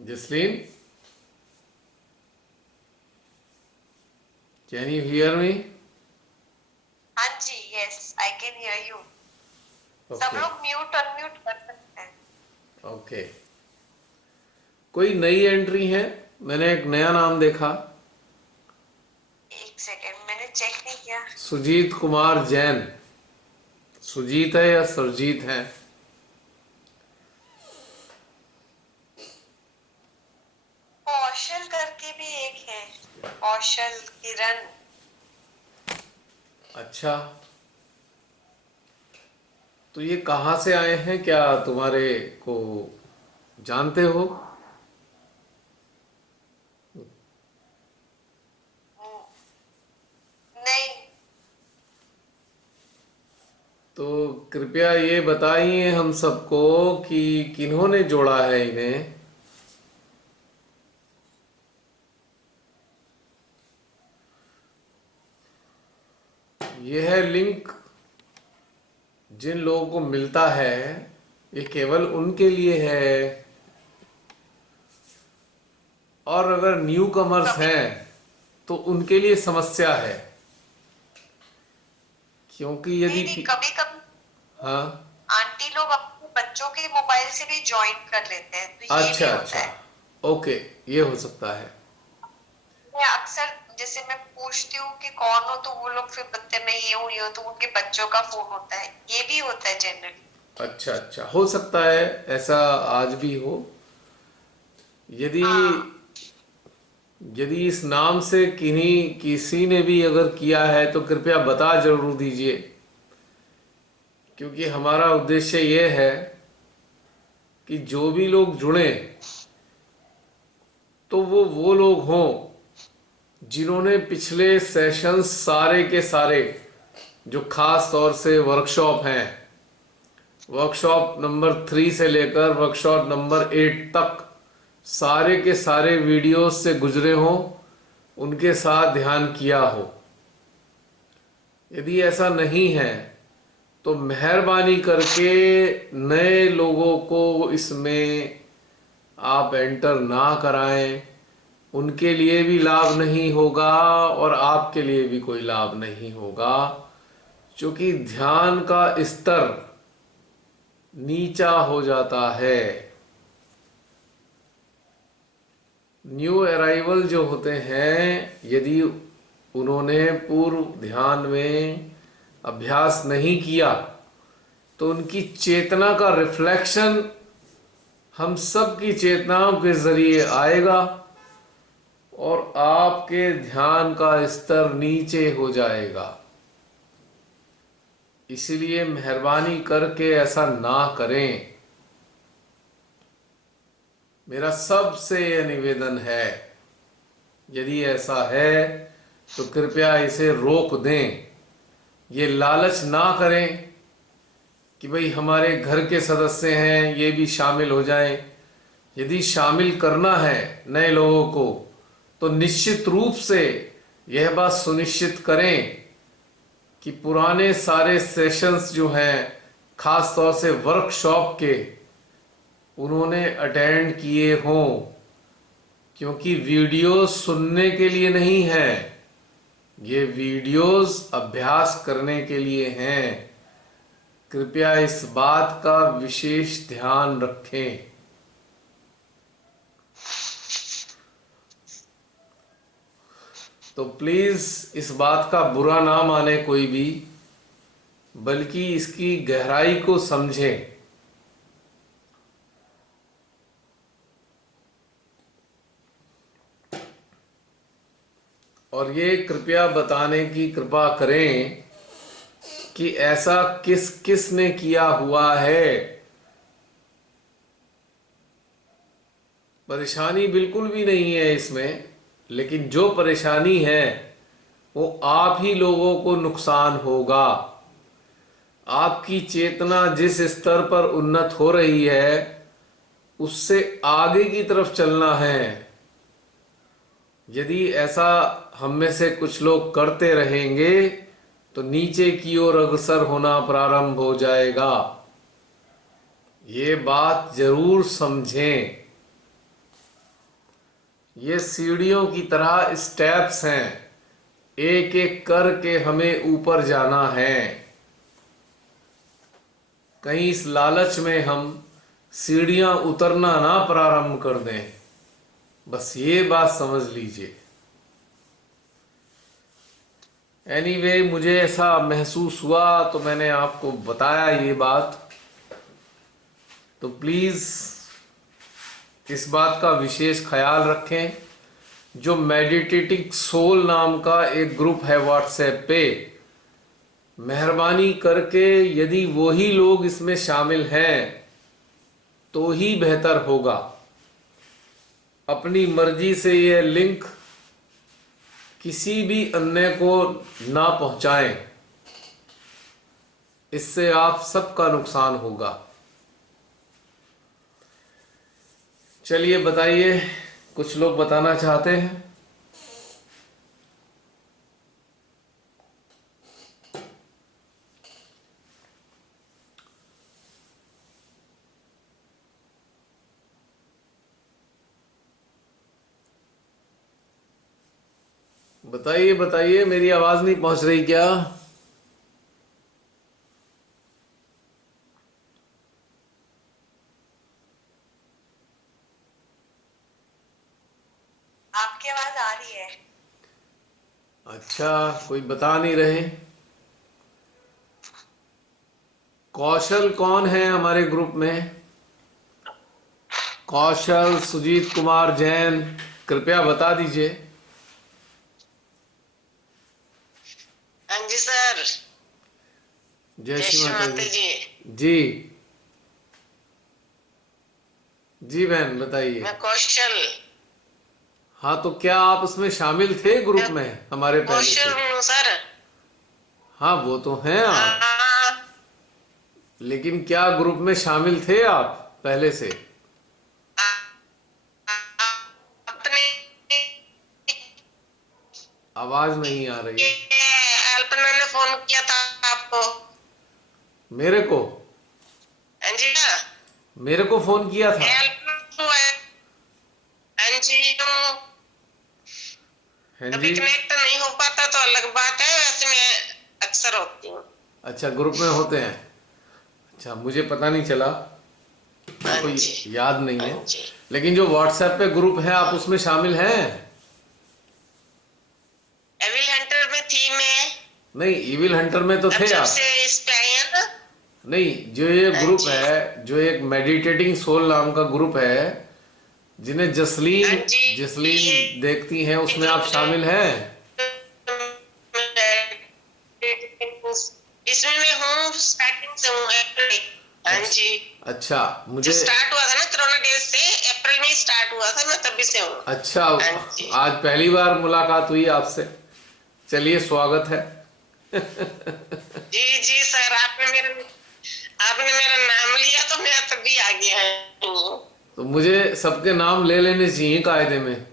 Jasleen, can you hear me? हाँ जी, yes I can hear you. सब okay लोग म्यूट अनम्यूट कर सकते हैं। ओके। कोई नई एंट्री है? मैंने एक नया नाम देखा। एक सेकेंड, मैंने चेक नहीं किया। सुजीत कुमार जैन। सुजीत है या सुरजीत है? कौशल करके भी एक है, कौशल किरण। अच्छा, तो ये कहाँ से आए हैं? क्या तुम्हारे को जानते हो? नहीं। तो कृपया ये बताइए हम सबको कि किन्होंने जोड़ा है इन्हें। यह लिंक जिन लोगों को मिलता है ये केवल उनके लिए है, और अगर न्यू कमर्स कभी हैं तो उनके लिए समस्या है, क्योंकि नहीं यदि नहीं, कभी कभी हाँ। आंटी लोग अपने बच्चों के मोबाइल से भी ज्वाइन कर लेते हैं, तो ये अच्छा भी होता अच्छा, है। ओके, ये हो सकता है। मैं अक्सर जैसे मैं पूछती हूँ कि कौन हो, तो वो लोग फिर बताते हैं मैं ये हूँ, तो उनके बच्चों का फोन होता है। ये भी होता है जनरली। अच्छा अच्छा, हो सकता है ऐसा आज भी हो। यदि हाँ यदि इस नाम से किन्हीं किसी ने भी अगर किया है तो कृपया बता जरूर दीजिए, क्योंकि हमारा उद्देश्य ये है कि जो भी लोग जुड़े तो वो लोग हों जिन्होंने पिछले सेशंस सारे के सारे, जो खास तौर से वर्कशॉप हैं, वर्कशॉप नंबर 3 से लेकर वर्कशॉप नंबर 8 तक, सारे के सारे वीडियोस से गुजरे हों, उनके साथ ध्यान किया हो। यदि ऐसा नहीं है तो मेहरबानी करके नए लोगों को इसमें आप एंटर ना कराएं। उनके लिए भी लाभ नहीं होगा और आपके लिए भी कोई लाभ नहीं होगा, क्योंकि ध्यान का स्तर नीचा हो जाता है। न्यू अराइवल जो होते हैं, यदि उन्होंने पूर्व ध्यान में अभ्यास नहीं किया तो उनकी चेतना का रिफ्लेक्शन हम सब की चेतनाओं के जरिए आएगा और आपके ध्यान का स्तर नीचे हो जाएगा। इसलिए मेहरबानी करके ऐसा ना करें। मेरा सबसे यह निवेदन है, यदि ऐसा है तो कृपया इसे रोक दें। ये लालच ना करें कि भाई हमारे घर के सदस्य हैं ये भी शामिल हो जाएं। यदि शामिल करना है नए लोगों को तो निश्चित रूप से यह बात सुनिश्चित करें कि पुराने सारे सेशंस जो हैं, खास तौर से वर्कशॉप के, उन्होंने अटेंड किए हों, क्योंकि वीडियोस सुनने के लिए नहीं है, ये वीडियोस अभ्यास करने के लिए हैं। कृपया इस बात का विशेष ध्यान रखें। तो प्लीज इस बात का बुरा ना माने कोई भी, बल्कि इसकी गहराई को समझें। और ये कृपया बताने की कृपा करें कि ऐसा किस किस ने किया हुआ है। परेशानी बिल्कुल भी नहीं है इसमें, लेकिन जो परेशानी है वो आप ही लोगों को नुकसान होगा। आपकी चेतना जिस स्तर पर उन्नत हो रही है उससे आगे की तरफ चलना है। यदि ऐसा हम में से कुछ लोग करते रहेंगे तो नीचे की ओर अग्रसर होना प्रारंभ हो जाएगा। ये बात जरूर समझें। ये सीढ़ियों की तरह स्टेप्स हैं, एक एक करके हमें ऊपर जाना है। कहीं इस लालच में हम सीढ़ियां उतरना ना प्रारंभ कर दें, बस ये बात समझ लीजिए। एनीवे, मुझे ऐसा महसूस हुआ तो मैंने आपको बताया ये बात। तो प्लीज इस बात का विशेष ख्याल रखें। जो मेडिटेटिंग सोल नाम का एक ग्रुप है व्हाट्सएप पे, मेहरबानी करके यदि वही लोग इसमें शामिल हैं तो ही बेहतर होगा। अपनी मर्जी से यह लिंक किसी भी अन्य को ना पहुंचाएं, इससे आप सबका नुकसान होगा। चलिए बताइए, कुछ लोग बताना चाहते हैं। बताइए बताइए, मेरी आवाज नहीं पहुंच रही क्या? आपकी आवाज आ रही है। अच्छा, कोई बता नहीं रहे। कौशल कौन है हमारे ग्रुप में? कौशल, सुजीत कुमार जैन, कृपया बता दीजिए। हाँ जी सर। जय जय श्री श्री माता माता जी। जी। जी जी बहन बताइए। मैं कौशल। हाँ, तो क्या आप उसमें शामिल थे ग्रुप मैं में हमारे पहले कौशल से? हूँ सर। हाँ, वो तो हैं आप, हाँ। लेकिन क्या ग्रुप में शामिल थे आप पहले से? अपने आवाज नहीं आ रही। अल्पना ने फोन किया था आपको। मेरे को? हाँ जी हाँ। मेरे को फोन किया था? अल्पना है। हाँ जी हूँ। हाँ कभी जी। कनेक्ट नहीं हो पाता तो अलग बात है, वैसे मैं अक्सर होती हूँ। अच्छा, ग्रुप में होते हैं। अच्छा, मुझे पता नहीं चला, मेरे हाँ को जी। याद नहीं हाँ है। जी। लेकिन जो व्हाट्सएप पे ग्रुप है, आप उसमें शामिल हैं? एविल हंटर में थी मैं। नहीं, इविल हंटर में तो अब थे जब आप। से इस पे आई है ना। नहीं, जो ये हाँ ग्रुप जी। है, जो एक मेडिटेटिंग सोल नाम का ग्रुप है, जिन्हें हाँ जसलीन जी। जसलीन ये देखती हैं, उसमें आप ग्रुप जो शामिल हैं? इसमें मैं हूँ, स्टार्टिंग से हूँ, अप्रैल। हाँ अच्छा। जी। अच्छा, जब मुझे। स्टार्ट हुआ था ना कोरोना डेज से, अप्रैल में ही स्टार्ट हुआ था, मैं तभी से हूँ। अच्छा, हाँ जी। आज पहली बार मुलाकात हुई आपसे। चलिए, स्वागत है। जी जी सर, आपने मेरा नाम लिया तो मैं तभी आ गया हूँ। तो मुझे सबके नाम ले लेने चाहिए कायदे में।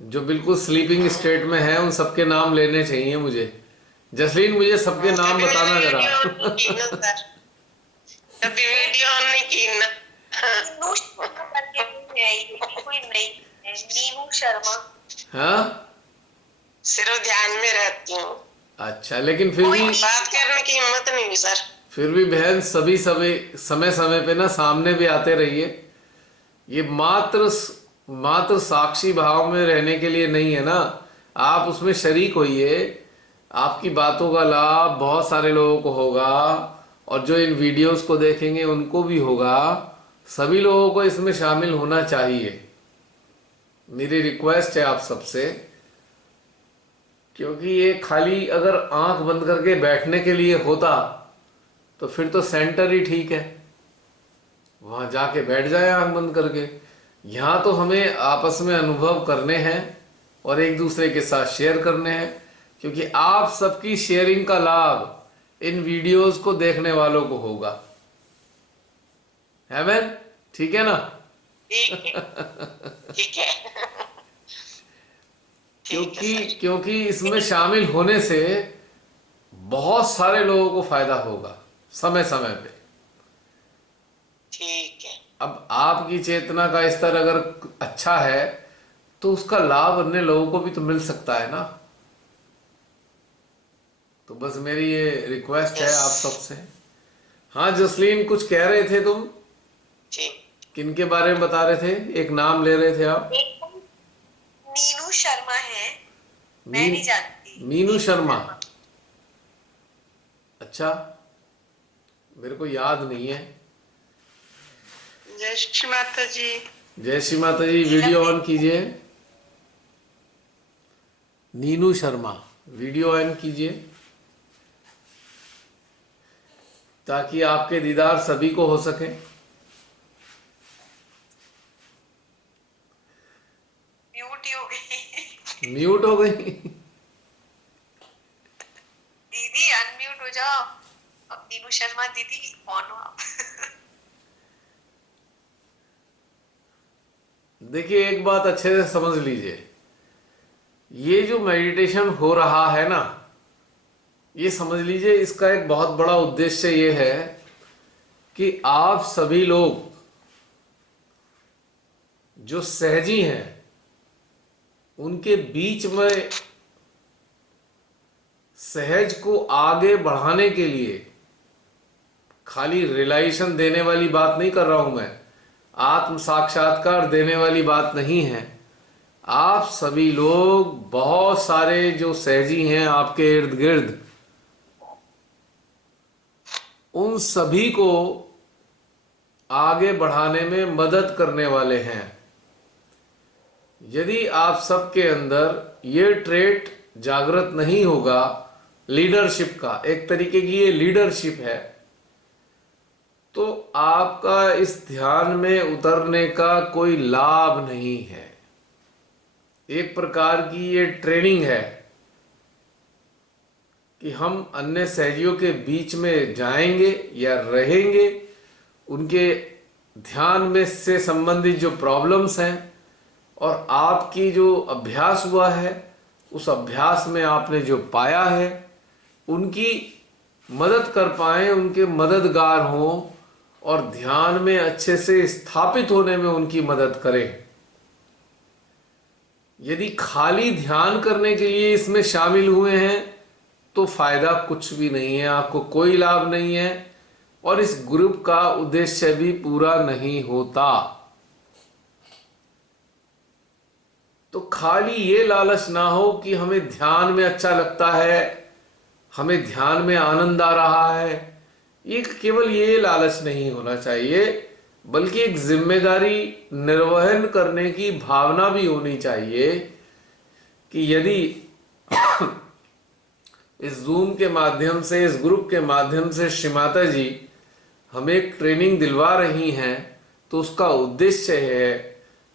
जो बिल्कुल स्लीपिंग स्टेट में है, उन सबके नाम लेने चाहिए मुझे। जसलीन, मुझे सबके नाम कभी मैंने बताना जरा। वीडियो ऑन नहीं की ना सर। कभी वीडियो ऑन नहीं की ना। नीनू शर्मा करके कोई है, ये भी कोई नहीं है, नीनू शर्मा। हाँ। सिर्फ ध्यान में रहती हूँ। अच्छा, लेकिन फिर कोई भी, नीनू बात करने की हिम्मत नहीं हुई सर। फिर भी बहन, सभी सभी समय समय पे ना सामने भी आते रहिए। ये मात्र मात्र साक्षी भाव में रहने के लिए नहीं है ना, आप उसमें शरीक होइए। आपकी बातों का लाभ बहुत सारे लोगों को होगा, और जो इन वीडियोस को देखेंगे उनको भी होगा। सभी लोगों को इसमें शामिल होना चाहिए, मेरी रिक्वेस्ट है आप सबसे। क्योंकि ये खाली अगर आंख बंद करके बैठने के लिए होता तो फिर तो सेंटर ही ठीक है, वहां जाके बैठ जाए आंख बंद करके। यहाँ तो हमें आपस में अनुभव करने हैं और एक दूसरे के साथ शेयर करने हैं, क्योंकि आप सबकी शेयरिंग का लाभ इन वीडियोस को देखने वालों को होगा। है बहन? ठीक है ना? ठीक है। ठीक है। ठीक है क्योंकि सर। क्योंकि इसमें शामिल होने से बहुत सारे लोगों को फायदा होगा समय समय पे। ठीक है। अब आपकी चेतना का स्तर अगर अच्छा है तो उसका लाभ अन्य लोगों को भी तो मिल सकता है ना। तो बस मेरी ये रिक्वेस्ट है यस आप सबसे। हाँ जसलीन, कुछ कह रहे थे तुम? जी। किनके बारे में बता रहे थे? एक नाम ले रहे थे आप। एक नीनू शर्मा है, मैं मीन नहीं जानती। मीनू नीनू शर्मा। शर्मा। अच्छा, मेरे को याद नहीं है। जय श्री माता जी। जय श्री माता जी। नीलम वीडियो ऑन दीदी। कीजिए। नीनू शर्मा, वीडियो ऑन कीजिए ताकि आपके दीदार सभी को हो सके। म्यूट ही हो गई। म्यूट हो गई। दीदी अनम्यूट हो जाओ। अब नीनू शर्मा दीदी कौन हो आप? देखिए, एक बात अच्छे से समझ लीजिए। ये जो मेडिटेशन हो रहा है ना, ये समझ लीजिए इसका एक बहुत बड़ा उद्देश्य ये है कि आप सभी लोग जो सहजी हैं उनके बीच में सहज को आगे बढ़ाने के लिए, खाली रियलाइजेशन देने वाली बात नहीं कर रहा हूं मैं, आत्म साक्षात्कार देने वाली बात नहीं है। आप सभी लोग, बहुत सारे जो सहजी हैं आपके इर्द गिर्द, उन सभी को आगे बढ़ाने में मदद करने वाले हैं। यदि आप सबके अंदर ये ट्रेट जागृत नहीं होगा, लीडरशिप का, एक तरीके की ये लीडरशिप है, तो आपका इस ध्यान में उतरने का कोई लाभ नहीं है। एक प्रकार की ये ट्रेनिंग है कि हम अन्य सहजियों के बीच में जाएंगे या रहेंगे, उनके ध्यान में से संबंधित जो प्रॉब्लम्स हैं और आपकी जो अभ्यास हुआ है, उस अभ्यास में आपने जो पाया है, उनकी मदद कर पाएं, उनके मददगार हों और ध्यान में अच्छे से स्थापित होने में उनकी मदद करें। यदि खाली ध्यान करने के लिए इसमें शामिल हुए हैं तो फायदा कुछ भी नहीं है, आपको कोई लाभ नहीं है और इस ग्रुप का उद्देश्य भी पूरा नहीं होता। तो खाली ये लालच ना हो कि हमें ध्यान में अच्छा लगता है, हमें ध्यान में आनंद आ रहा है। ये केवल ये लालच नहीं होना चाहिए, बल्कि एक जिम्मेदारी निर्वहन करने की भावना भी होनी चाहिए कि यदि इस जूम के माध्यम से, इस ग्रुप के माध्यम से श्री माता जी हमें एक ट्रेनिंग दिलवा रही हैं, तो उसका उद्देश्य है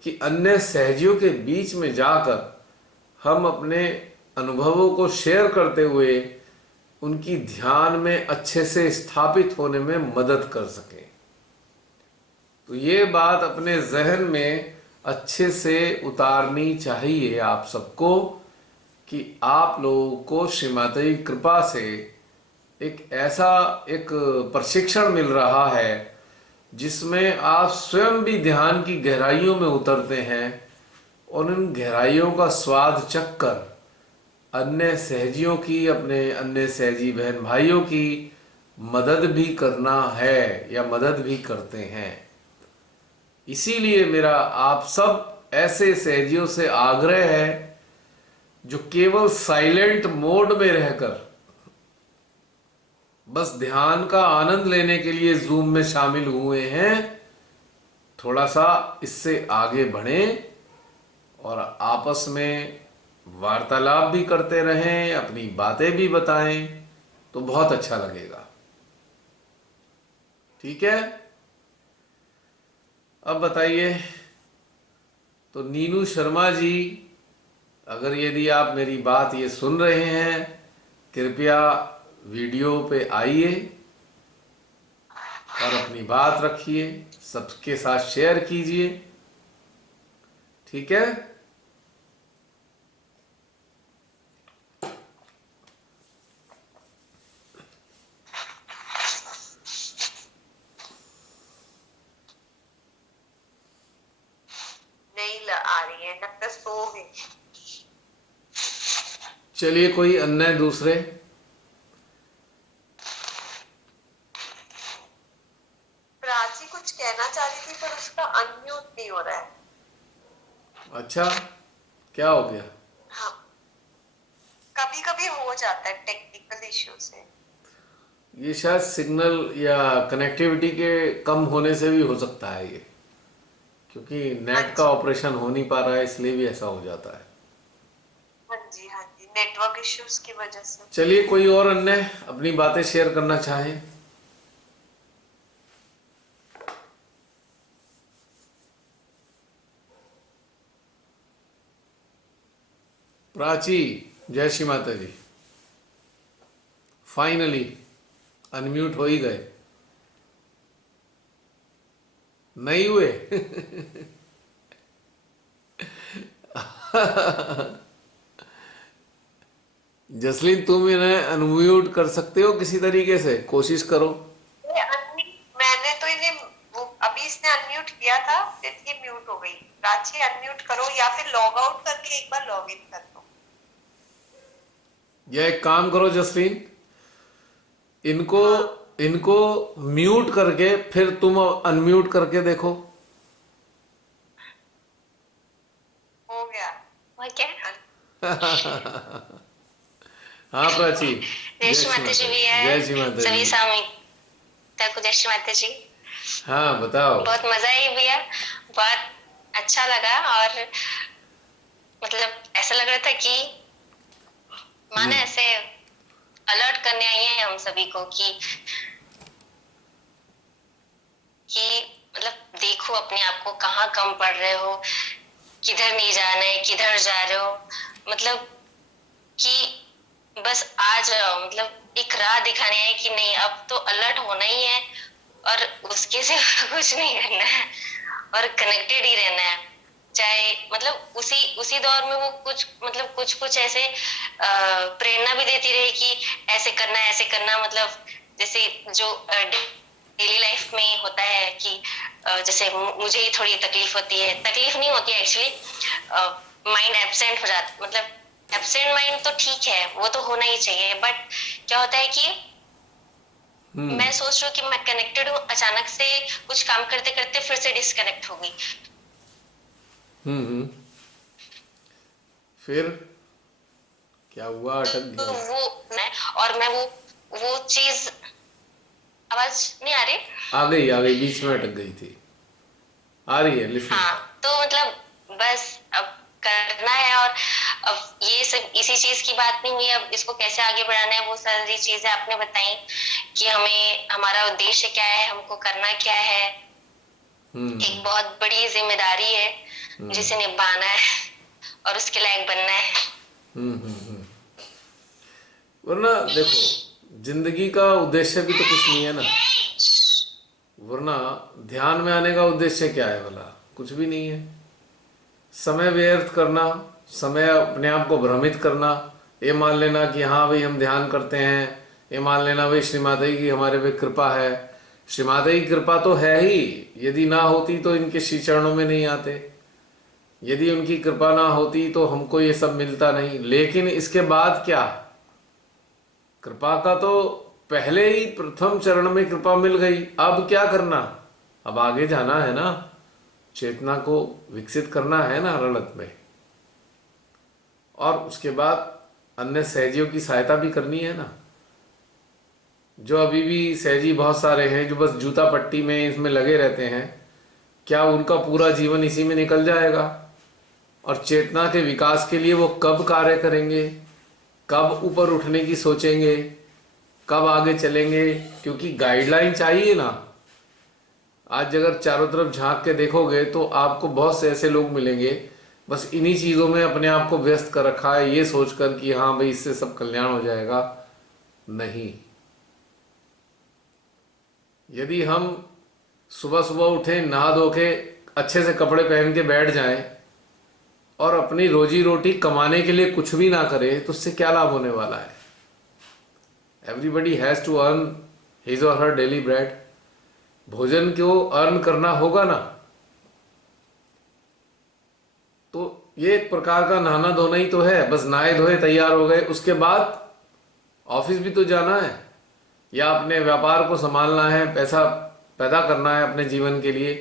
कि अन्य सहजियों के बीच में जाकर हम अपने अनुभवों को शेयर करते हुए उनकी ध्यान में अच्छे से स्थापित होने में मदद कर सकें। तो ये बात अपने जहन में अच्छे से उतारनी चाहिए आप सबको कि आप लोगों को श्री माता जी कृपा से एक ऐसा एक प्रशिक्षण मिल रहा है जिसमें आप स्वयं भी ध्यान की गहराइयों में उतरते हैं और उन गहराइयों का स्वाद चखकर अन्य सहजियों की, अपने अन्य सहजी बहन भाइयों की मदद भी करना है या मदद भी करते हैं। इसीलिए मेरा आप सब ऐसे सहजियों से आग्रह है जो केवल साइलेंट मोड में रहकर बस ध्यान का आनंद लेने के लिए जूम में शामिल हुए हैं, थोड़ा सा इससे आगे बढ़ें और आपस में वार्तालाप भी करते रहें, अपनी बातें भी बताएं, तो बहुत अच्छा लगेगा। ठीक है, अब बताइए। तो नीनू शर्मा जी, अगर यदि आप मेरी बात ये सुन रहे हैं, कृपया वीडियो पे आइए और अपनी बात रखिए, सबके साथ शेयर कीजिए। ठीक है, नहीं आ रही है, लगता सो से। चलिए, कोई अन्य दूसरे? प्राची कुछ कहना चाह रही थी पर उसका अनम्यूट नहीं हो रहा है। अच्छा, क्या हो गया? हाँ, कभी कभी हो जाता है टेक्निकल इश्यू से। ये शायद सिग्नल या कनेक्टिविटी के कम होने से भी हो सकता है ये, क्योंकि हाँ नेट का जी, ऑपरेशन हो नहीं पा रहा है, इसलिए भी ऐसा हो जाता है। हाँ जी, हाँ जी, नेटवर्क इश्यूज की वजह से। चलिए, कोई और अन्य अपनी बातें शेयर करना चाहे? प्राची, जय श्री माता जी। फाइनली अनम्यूट हो ही गए। नहीं हुए? जसलीन, तुम इन्हें अनम्यूट कर सकते हो किसी तरीके से? कोशिश करो। मैंने तो इन्हें अभी इसने अनम्यूट किया था, फिर ये म्यूट हो गई। प्राची अनम्यूट करो या फिर लॉग आउट करके एक बार लॉग इन कर लो। या एक काम करो जसलीन, इनको हाँ, इनको म्यूट करके फिर तुम अनम्यूट करके देखो। हो गया। वो क्या? हाँ प्राची, जय जय श्री श्री माता जी माता जी। भैया, जय श्री माता सभी जी। सामूहिकता को जय श्री माता जी। हाँ, बताओ। बहुत मजा आई भैया, बहुत अच्छा लगा। और मतलब ऐसा लग रहा था कि माने ऐसे अलर्ट करने आई है हम सभी को कि मतलब देखो अपने आप को, कहाँ कम पड़ रहे हो, किधर नहीं जाना है, किधर जा रहे हो। मतलब कि बस आ जाओ, मतलब एक राह दिखाने है कि नहीं अब तो अलर्ट होना ही है और उसके से कुछ नहीं करना है और कनेक्टेड ही रहना है। चाहे मतलब उसी उसी दौर में वो कुछ मतलब कुछ कुछ ऐसे प्रेरणा भी देती रहे कि ऐसे करना मतलब जैसे जो डेली लाइफ में होता है कि जैसे मुझे ही थोड़ी तकलीफ होती है, तकलीफ नहीं होती है एक्चुअली, माइंड एब्सेंट हो जाता, मतलब एब्सेंट माइंड तो ठीक है, वो तो होना ही चाहिए, बट क्या होता है कि मैं सोच रही हूँ कि मैं कनेक्टेड हूँ, अचानक से कुछ काम करते करते फिर से डिस्कनेक्ट हो गई। हम्म। फिर क्या हुआ? अटक तो गया? वो मैं और मैं वो चीज, आवाज नहीं आ रही? आ गई, बीच में अटक गई थी। आ रही है, लिसनिंग। हाँ, तो मतलब बस अब करना है। और अब ये सब इसी चीज की बात नहीं हुई, अब इसको कैसे आगे बढ़ाना है वो सारी चीजें आपने बताई कि हमें हमारा उद्देश्य क्या है, हमको करना क्या है। एक बहुत बड़ी जिम्मेदारी है जिसे निभाना है और उसके लायक बनना है। वरना देखो, जिंदगी का उद्देश्य भी तो कुछ नहीं है ना। वरना ध्यान में आने का उद्देश्य क्या है भला? कुछ भी नहीं है। समय व्यर्थ करना, समय अपने आप को भ्रमित करना, ये मान लेना कि हाँ भाई हम ध्यान करते हैं, ये मान लेना भाई श्री माता जी की हमारे पे कृपा है। श्री माता जी की कृपा तो है ही, यदि ना होती तो इनके श्री चरणों में नहीं आते, यदि उनकी कृपा ना होती तो हमको ये सब मिलता नहीं। लेकिन इसके बाद क्या? कृपा का तो पहले ही प्रथम चरण में कृपा मिल गई, अब क्या करना? अब आगे जाना है ना, चेतना को विकसित करना है ना रलत में, और उसके बाद अन्य सहजियों की सहायता भी करनी है ना। जो अभी भी सहजी बहुत सारे हैं जो बस जूता पट्टी में इसमें लगे रहते हैं, क्या उनका पूरा जीवन इसी में निकल जाएगा? और चेतना के विकास के लिए वो कब कार्य करेंगे, कब ऊपर उठने की सोचेंगे, कब आगे चलेंगे? क्योंकि गाइडलाइन चाहिए ना। आज अगर चारों तरफ झांक के देखोगे तो आपको बहुत से ऐसे लोग मिलेंगे बस इन्हीं चीज़ों में अपने आप को व्यस्त कर रखा है, ये सोचकर कि हाँ भाई इससे सब कल्याण हो जाएगा। नहीं। यदि हम सुबह सुबह उठें, नहा धो के अच्छे से कपड़े पहन के बैठ जाएं और अपनी रोजी रोटी कमाने के लिए कुछ भी ना करें, तो उससे क्या लाभ होने वाला है? Everybody has to earn his और हर डेली ब्रेड। भोजन को अर्न करना होगा ना। तो ये एक प्रकार का नहाना धोना ही तो है, बस नहाए धोए तैयार हो गए, उसके बाद ऑफिस भी तो जाना है या अपने व्यापार को संभालना है, पैसा पैदा करना है अपने जीवन के लिए।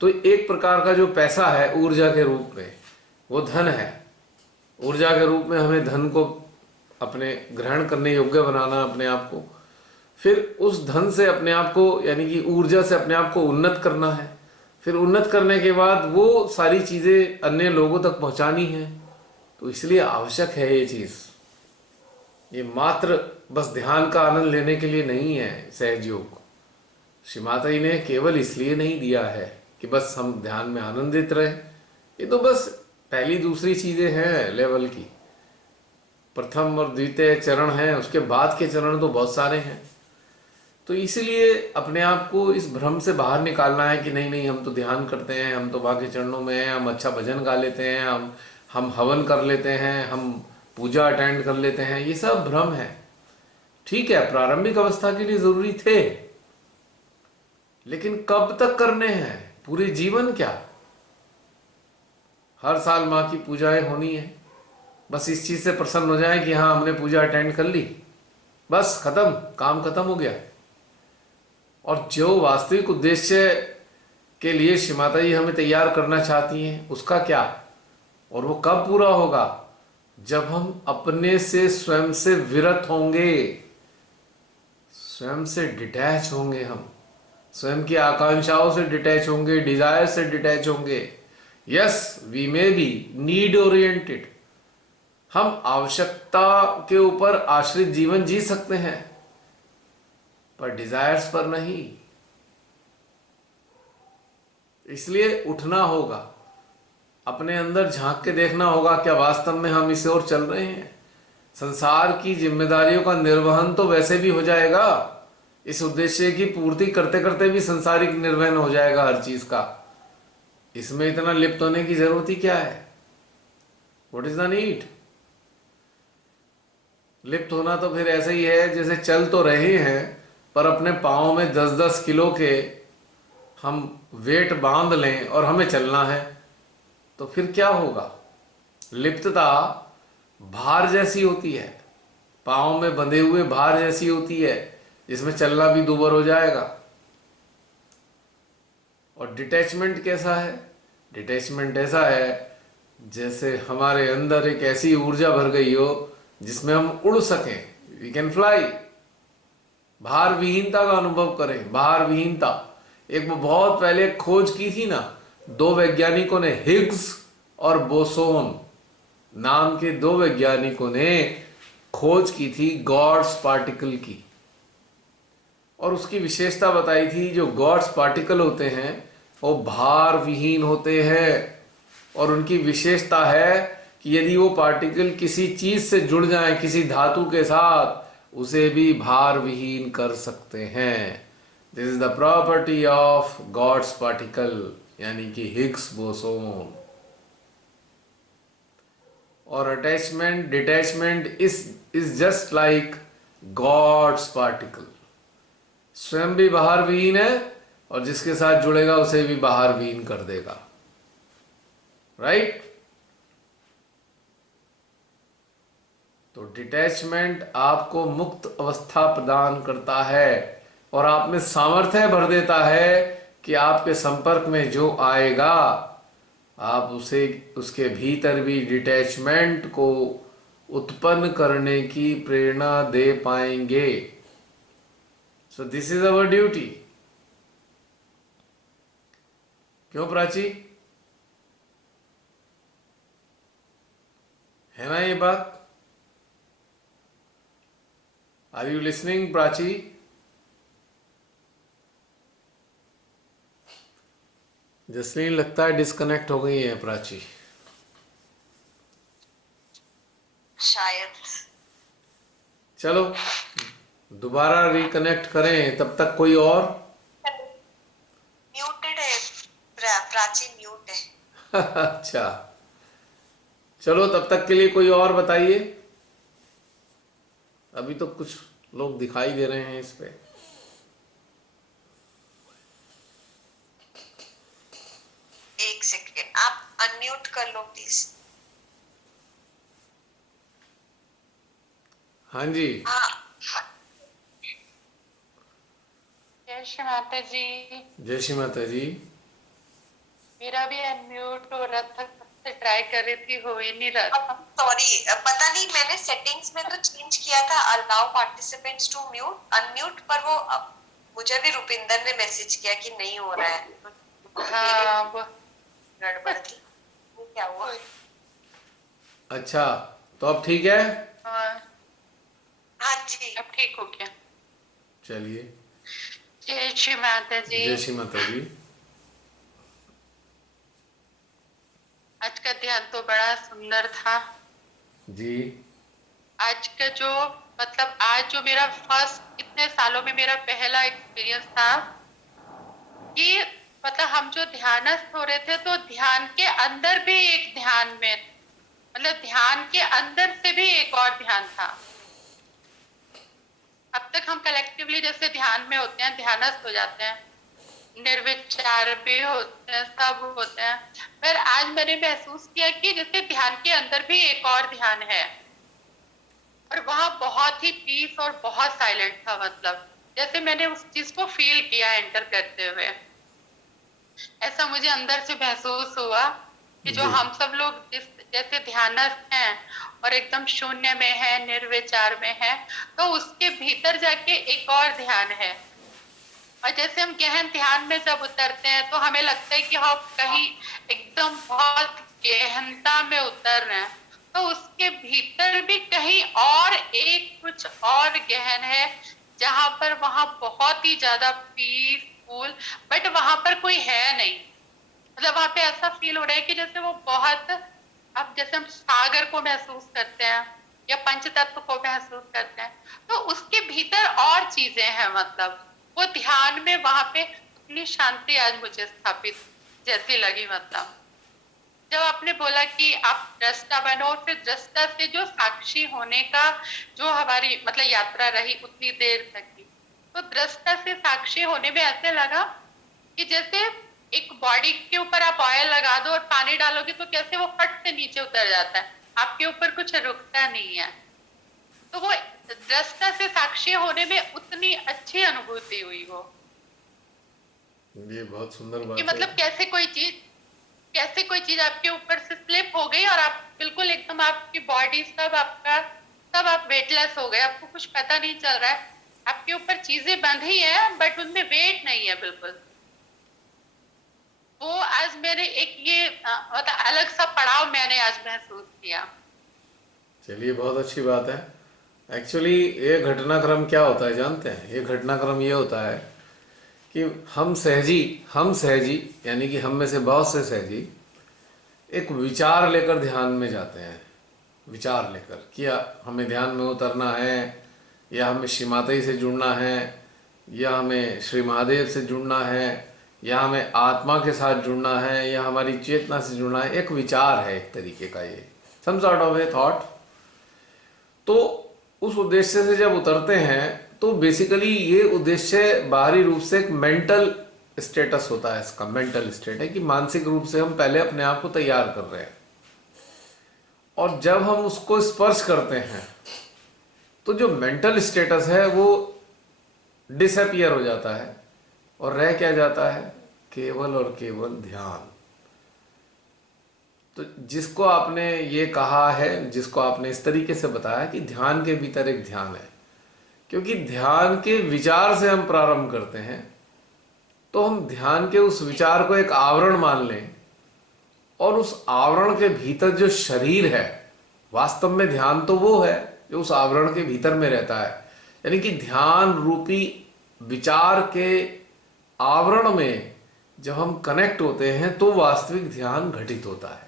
तो एक प्रकार का जो पैसा है ऊर्जा के रूप में, वो धन है। ऊर्जा के रूप में हमें धन को अपने ग्रहण करने योग्य बनाना अपने आप को, फिर उस धन से अपने आप को यानी कि ऊर्जा से अपने आप को उन्नत करना है, फिर उन्नत करने के बाद वो सारी चीज़ें अन्य लोगों तक पहुंचानी है। तो इसलिए आवश्यक है ये चीज़। ये मात्र बस ध्यान का आनंद लेने के लिए नहीं है सहज योग। श्री माता जी ने केवल इसलिए नहीं दिया है कि बस हम ध्यान में आनंदित रहे। ये तो बस पहली दूसरी चीज़ें हैं लेवल की, प्रथम और द्वितीय चरण हैं, उसके बाद के चरण तो बहुत सारे हैं। तो इसलिए अपने आप को इस भ्रम से बाहर निकालना है कि नहीं नहीं हम तो ध्यान करते हैं, हम तो बाकी चरणों में हैं, हम अच्छा भजन गा लेते हैं, हम हवन कर लेते हैं, हम पूजा अटेंड कर लेते हैं। ये सब भ्रम है। ठीक है, प्रारंभिक अवस्था के लिए जरूरी थे, लेकिन कब तक करने हैं? पूरे जीवन क्या? हर साल माँ की पूजाएं होनी है, बस इस चीज से प्रसन्न हो जाए कि हाँ हमने पूजा अटेंड कर ली, बस खत्म, काम खत्म हो गया। और जो वास्तविक उद्देश्य के लिए श्री माता जी हमें तैयार करना चाहती हैं उसका क्या? और वो कब पूरा होगा? जब हम अपने से स्वयं से विरत होंगे, स्वयं से डिटैच होंगे, हम स्वयं की आकांक्षाओं से डिटैच होंगे, डिजायर से डिटैच होंगे। Yes, we may be need oriented, हम आवश्यकता के ऊपर आश्रित जीवन जी सकते हैं, पर डिजायर्स पर नहीं। इसलिए उठना होगा, अपने अंदर झांक के देखना होगा क्या वास्तव में हम इस ओर चल रहे हैं। संसार की जिम्मेदारियों का निर्वहन तो वैसे भी हो जाएगा, इस उद्देश्य की पूर्ति करते करते भी संसारिक निर्वहन हो जाएगा हर चीज का। इसमें इतना लिप्त होने की जरूरत ही क्या है? What is the need? लिप्त होना तो फिर ऐसा ही है जैसे चल तो रहे हैं पर अपने पाँव में 10-10 किलो के हम वेट बांध लें और हमें चलना है, तो फिर क्या होगा? लिप्तता भार जैसी होती है, पाँव में बंधे हुए भार जैसी होती है, जिसमें चलना भी दूभर हो जाएगा। और डिटैचमेंट कैसा है? डिटैचमेंट ऐसा है जैसे हमारे अंदर एक ऐसी ऊर्जा भर गई हो जिसमें हम उड़ सकें, वी कैन फ्लाई, भार विहीनता का अनुभव करें। भार विहीनता एक वो बहुत पहले खोज की थी ना, दो वैज्ञानिकों ने, हिग्स और बोसोन नाम के दो वैज्ञानिकों ने खोज की थी गॉड्स पार्टिकल की, और उसकी विशेषता बताई थी जो गॉड्स पार्टिकल होते हैं वो भार विहीन होते हैं। और उनकी विशेषता है कि यदि वो पार्टिकल किसी चीज से जुड़ जाए, किसी धातु के साथ, उसे भी भार विहीन कर सकते हैं। This is the property of God's particle, यानी कि हिग्स बोसोन। और attachment detachment is just like God's particle. स्वयं भी बाहर विहीन है और जिसके साथ जुड़ेगा उसे भी बाहर विहीन कर देगा। राइट? तो डिटैचमेंट आपको मुक्त अवस्था प्रदान करता है और आप में सामर्थ्य भर देता है कि आपके संपर्क में जो आएगा आप उसे उसके भीतर भी डिटैचमेंट को उत्पन्न करने की प्रेरणा दे पाएंगे। So this is our duty. क्यों प्राची? है ना ये बात? Are you listening Prachi? Jasleen लगता है डिस्कनेक्ट हो गई है प्राची। शायद। चलो दोबारा रिकनेक्ट करें, तब तक कोई और? म्यूटेड है, प्राची म्यूट है। अच्छा, चलो तब तक के लिए कोई और बताइए। अभी तो कुछ लोग दिखाई दे रहे हैं इस पे। एक सेकेंड, आप अनम्यूट कर लो प्लीज। हाँ जी। हाँ। जय श्री माता जी। जय श्री माता जी। मेरा भी अनम्यूट हो रहा था, कब से ट्राई कर रही थी, हो ही नहीं रहा था। सॉरी, पता नहीं, मैंने सेटिंग्स में तो चेंज किया था allow participants to mute unmute, पर वो मुझे भी रुपिंदर ने मैसेज किया कि नहीं हो रहा है, तो हाँ वो गड़बड़ थी। वो क्या हुआ? अच्छा, तो अब ठीक है। हाँ, हाँ जी। अब ठीक हो गया। चलिए। जय श्री माता जी। जय श्री माता जी। आज का ध्यान तो बड़ा सुंदर था। जी। आज का जो मतलब आज जो मेरा फर्स्ट, इतने सालों में मेरा पहला एक्सपीरियंस था कि मतलब हम जो ध्यानस्थ हो रहे थे, तो ध्यान के अंदर भी एक ध्यान में, मतलब ध्यान के अंदर से भी एक और ध्यान था। अब तक हम कलेक्टिवली जैसे ध्यान में होते हैं, ध्यानस्थ हो जाते हैं, निर्विचार भी होते हैं, सब होते हैं, पर आज मैंने महसूस किया कि जैसे ध्यान के अंदर भी एक और ध्यान है, और वहां बहुत ही पीस और बहुत साइलेंट था। मतलब जैसे मैंने उस चीज को फील किया एंटर करते हुए, ऐसा मुझे अंदर से महसूस हुआ कि जो जी। हम सब लोग जिस जैसे ध्यानस्थ हैं और एकदम शून्य में है, निर्विचार में है, तो उसके भीतर जाके एक और ध्यान है। और जैसे हम गहन ध्यान में जब उतरते हैं तो हमें लगता है कि हम कहीं एकदम बहुत गहनता में उतर रहे हैं, तो उसके भीतर भी कहीं और एक कुछ और गहन है, जहां पर वहां बहुत ही ज्यादा पीसफुल, बट वहां पर कोई है नहीं। मतलब वहां पे ऐसा फील हो रहा है कि जैसे वो बहुत, अब जैसे हम सागर को महसूस करते हैं या पंच तत्व को महसूस करते हैं, तो उसके भीतर और चीजें हैं। मतलब वो ध्यान में वहां पे उतनी शांति आज मुझे स्थापित जैसी लगी। मतलब जब आपने बोला कि आप दृष्टा बनो, और फिर दृष्टा से जो साक्षी होने का जो हमारी मतलब यात्रा रही उतनी देर तक की, तो दृष्टा से साक्षी होने में ऐसे लगा कि जैसे एक बॉडी के ऊपर आप ऑयल लगा दो और पानी डालोगे तो कैसे वो फट से नीचे उतर जाता है, आपके ऊपर कुछ रुकता नहीं है। तो वो दृष्टा से साक्षी होने में उतनी अच्छी अनुभूति हुई वो, ये बहुत सुंदर कि बात है। मतलब कैसे कोई चीज आपके ऊपर से स्लिप हो गई और आप बिल्कुल एकदम, आपकी बॉडी सब आपका, सब आप वेटलेस हो गए, आपको कुछ पता नहीं चल रहा है, आपके ऊपर चीजें बंधी हैं बट उनमें वेट नहीं है बिल्कुल। वो आज मेरे एक ये मतलब अलग सा पड़ाव मैंने आज महसूस किया। चलिए, बहुत अच्छी बात है। एक्चुअली ये घटनाक्रम क्या होता है जानते हैं? ये घटनाक्रम ये होता है कि हम सहजी यानी कि हम में से बहुत से सहजी एक विचार लेकर ध्यान में जाते हैं। विचार लेकर कि हमें ध्यान में उतरना है, या हमें श्री माता से जुड़ना है, या हमें श्री महादेव से जुड़ना है, या हमें आत्मा के साथ जुड़ना है, या हमारी चेतना से जुड़ना है। एक विचार है एक तरीके का, ये some sort of a thought. तो उस उद्देश्य से जब उतरते हैं तो बेसिकली ये उद्देश्य बाहरी रूप से एक मेंटल स्टेटस होता है। इसका मेंटल स्टेट है कि मानसिक रूप से हम पहले अपने आप को तैयार कर रहे हैं, और जब हम उसको स्पर्श करते हैं तो जो मेंटल स्टेटस है वो डिसअपियर हो जाता है, और रह क्या जाता है? केवल और केवल ध्यान। तो जिसको आपने ये कहा है, जिसको आपने इस तरीके से बताया कि ध्यान के भीतर एक ध्यान है, क्योंकि ध्यान के विचार से हम प्रारंभ करते हैं, तो हम ध्यान के उस विचार को एक आवरण मान लें, और उस आवरण के भीतर जो शरीर है, वास्तव में ध्यान तो वो है जो उस आवरण के भीतर में रहता है। यानी कि ध्यान रूपी विचार के आवरण में जब हम कनेक्ट होते हैं तो वास्तविक ध्यान घटित होता है।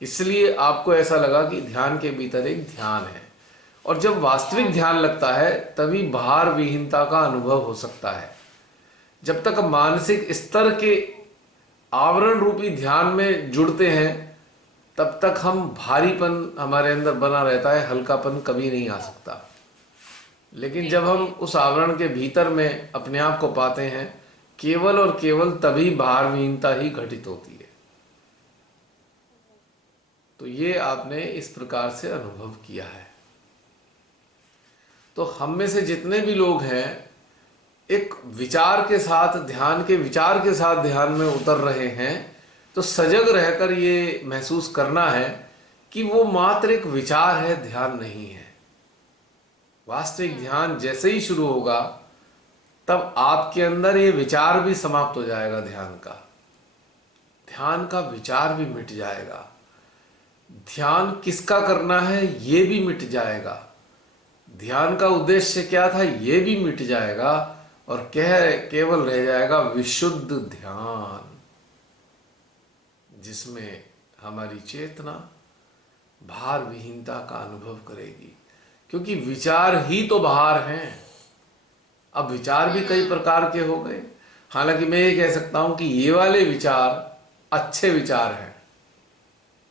इसलिए आपको ऐसा लगा कि ध्यान के भीतर एक ध्यान है, और जब वास्तविक ध्यान लगता है तभी भार विहीनता का अनुभव हो सकता है। जब तक मानसिक स्तर के आवरण रूपी ध्यान में जुड़ते हैं तब तक हम भारीपन हमारे अंदर बना रहता है, हल्कापन कभी नहीं आ सकता। लेकिन जब हम उस आवरण के भीतर में अपने आप को पाते हैं, केवल और केवल तभी भार विहीनता ही घटित होती है। तो ये आपने इस प्रकार से अनुभव किया है। तो हम में से जितने भी लोग हैं एक विचार के साथ, ध्यान के विचार के साथ ध्यान में उतर रहे हैं, तो सजग रहकर ये महसूस करना है कि वो मात्र एक विचार है, ध्यान नहीं है। वास्तविक ध्यान जैसे ही शुरू होगा तब आपके अंदर ये विचार भी समाप्त हो जाएगा। ध्यान का विचार भी मिट जाएगा। ध्यान किसका करना है ये भी मिट जाएगा। ध्यान का उद्देश्य क्या था ये भी मिट जाएगा और केवल रह जाएगा विशुद्ध ध्यान, जिसमें हमारी चेतना भार विहीनता का अनुभव करेगी। क्योंकि विचार ही तो भार हैं। अब विचार भी कई प्रकार के हो गए। हालांकि मैं ये कह सकता हूं कि ये वाले विचार अच्छे विचार हैं,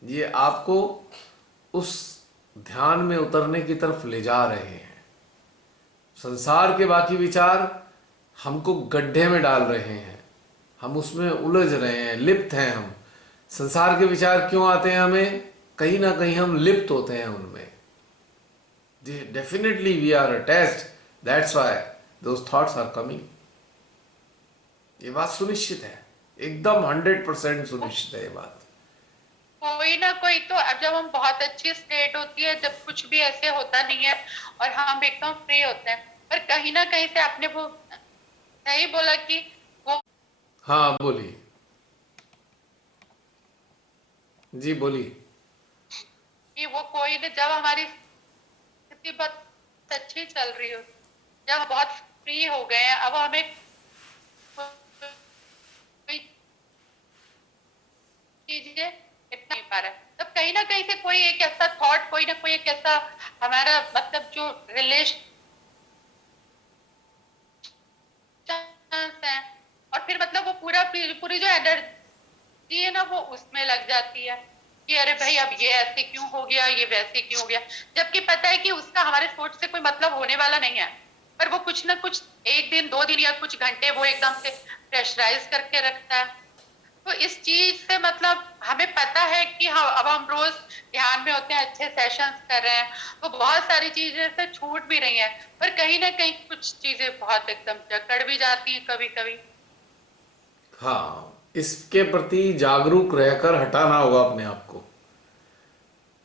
ये आपको उस ध्यान में उतरने की तरफ ले जा रहे हैं। संसार के बाकी विचार हमको गड्ढे में डाल रहे हैं, हम उसमें उलझ रहे हैं, लिप्त हैं हम। संसार के विचार क्यों आते हैं हमें? कहीं ना कहीं हम लिप्त होते हैं उनमें। Definitely we are attached, that's why those thoughts are coming. ये बात सुनिश्चित है, एकदम 100% सुनिश्चित है ये बात। कोई ना कोई तो, अब जब हम बहुत अच्छी स्टेट होती है, जब कुछ भी ऐसे होता नहीं है और हम एकदम फ्री होते हैं, पर कहीं ना कहीं से आपने वो सही बोला कि वो, हाँ बोलिए जी, बोलिए। कि वो कोई नहीं, जब हमारी स्थिति बहुत अच्छी चल रही हो, जब हम बहुत फ्री हो गए हैं, अब हमें कोई चीजें इतना नहीं पा रहा है, तब कहीं ना कहीं से कोई एक ऐसा थॉट, कोई ना कोई एक ऐसा हमारा मतलब जो रिलेशन है, और फिर मतलब वो पूरी जो एनर्जी है ना वो उसमें लग जाती है कि अरे भाई अब ये ऐसे क्यों हो गया, ये वैसे क्यों हो गया, जबकि पता है कि उसका हमारे सोच से कोई मतलब होने वाला नहीं है, पर वो कुछ ना कुछ एक दिन 2 दिन या कुछ घंटे वो एकदम से प्रेशराइज करके रखता है। तो इस चीज से मतलब हमें पता है कि हाँ अब हम रोज ध्यान में होते हैं, अच्छे सेशंस कर रहे हैं, तो बहुत सारी चीजें से छूट भी रही हैं, पर कहीं ना कहीं कुछ चीजें बहुत एकदम जकड़ भी जाती हैं कभी कभी। हाँ, इसके प्रति जागरूक रहकर हटाना होगा अपने आप को।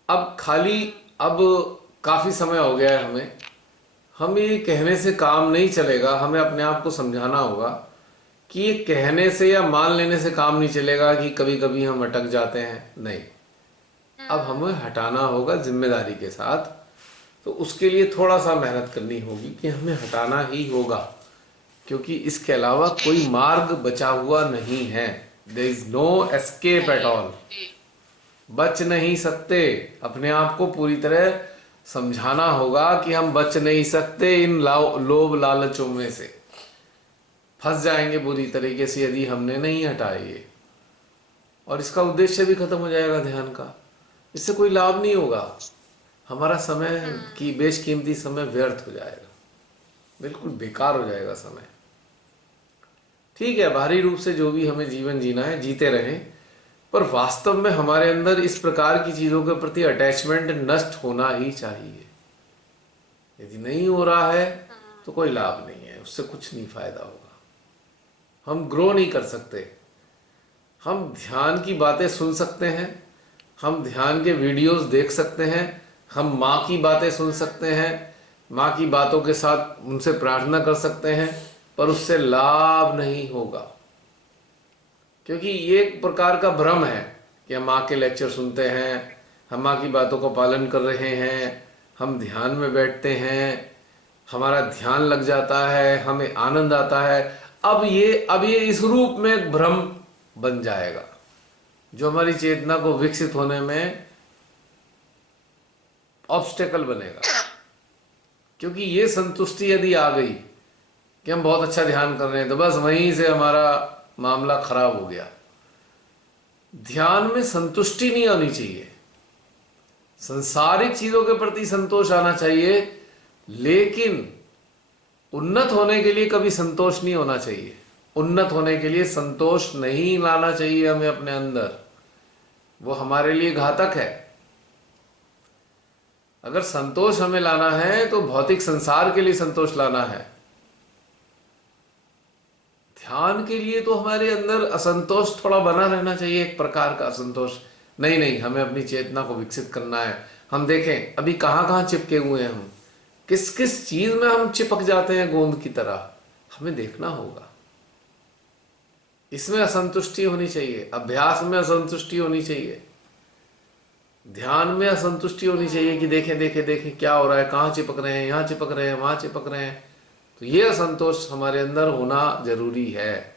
अब काफी समय हो गया है हमें, हम ये कहने से काम नहीं चलेगा, हमें अपने आप को समझाना होगा कि ये कहने से या मान लेने से काम नहीं चलेगा कि कभी कभी हम अटक जाते हैं, नहीं। अब हमें हटाना होगा जिम्मेदारी के साथ। तो उसके लिए थोड़ा सा मेहनत करनी होगी कि हमें हटाना ही होगा, क्योंकि इसके अलावा कोई मार्ग बचा हुआ नहीं है। There is no escape at all. बच नहीं सकते। अपने आप को पूरी तरह समझाना होगा कि हम बच नहीं सकते इन लोभ लालचों में से। फंस जाएंगे बुरी तरीके से यदि हमने नहीं हटाए ये, और इसका उद्देश्य भी खत्म हो जाएगा ध्यान का। इससे कोई लाभ नहीं होगा, हमारा समय की बेशकीमती समय व्यर्थ हो जाएगा, बिल्कुल बेकार हो जाएगा समय। ठीक है, बाहरी रूप से जो भी हमें जीवन जीना है जीते रहें, पर वास्तव में हमारे अंदर इस प्रकार की चीजों के प्रति अटैचमेंट नष्ट होना ही चाहिए। यदि नहीं हो रहा है तो कोई लाभ नहीं है, उससे कुछ नहीं फायदा होगा, हम ग्रो नहीं कर सकते। हम ध्यान की बातें सुन सकते हैं, हम ध्यान के वीडियोस देख सकते हैं, हम माँ की बातें सुन सकते हैं, माँ की बातों के साथ उनसे प्रार्थना कर सकते हैं, पर उससे लाभ नहीं होगा। क्योंकि ये एक प्रकार का भ्रम है कि हम माँ के लेक्चर सुनते हैं, हम माँ की बातों का पालन कर रहे हैं, हम ध्यान में बैठते हैं, हमारा ध्यान लग जाता है, हमें आनंद आता है। अब ये इस रूप में एक भ्रम बन जाएगा जो हमारी चेतना को विकसित होने में ऑब्स्टेकल बनेगा। क्योंकि ये संतुष्टि यदि आ गई कि हम बहुत अच्छा ध्यान कर रहे हैं, तो बस वहीं से हमारा मामला खराब हो गया। ध्यान में संतुष्टि नहीं आनी चाहिए, संसारिक चीजों के प्रति संतोष आना चाहिए, लेकिन उन्नत होने के लिए कभी संतोष नहीं होना चाहिए। उन्नत होने के लिए संतोष नहीं लाना चाहिए हमें अपने अंदर, वो हमारे लिए घातक है। अगर संतोष हमें लाना है तो भौतिक संसार के लिए संतोष लाना है। ध्यान के लिए तो हमारे अंदर असंतोष थोड़ा बना रहना चाहिए, एक प्रकार का असंतोष। नहीं नहीं, हमें अपनी चेतना को विकसित करना है। हम देखें अभी कहाँ कहाँ चिपके हुए हैं हम, किस किस चीज में हम चिपक जाते हैं गोंद की तरह, हमें देखना होगा। इसमें असंतुष्टि होनी चाहिए, अभ्यास में असंतुष्टि होनी चाहिए, ध्यान में असंतुष्टि होनी चाहिए कि देखें देखें देखें क्या हो रहा है, कहाँ चिपक रहे हैं, यहाँ चिपक रहे हैं, वहाँ चिपक रहे हैं। तो ये असंतोष हमारे अंदर होना जरूरी है।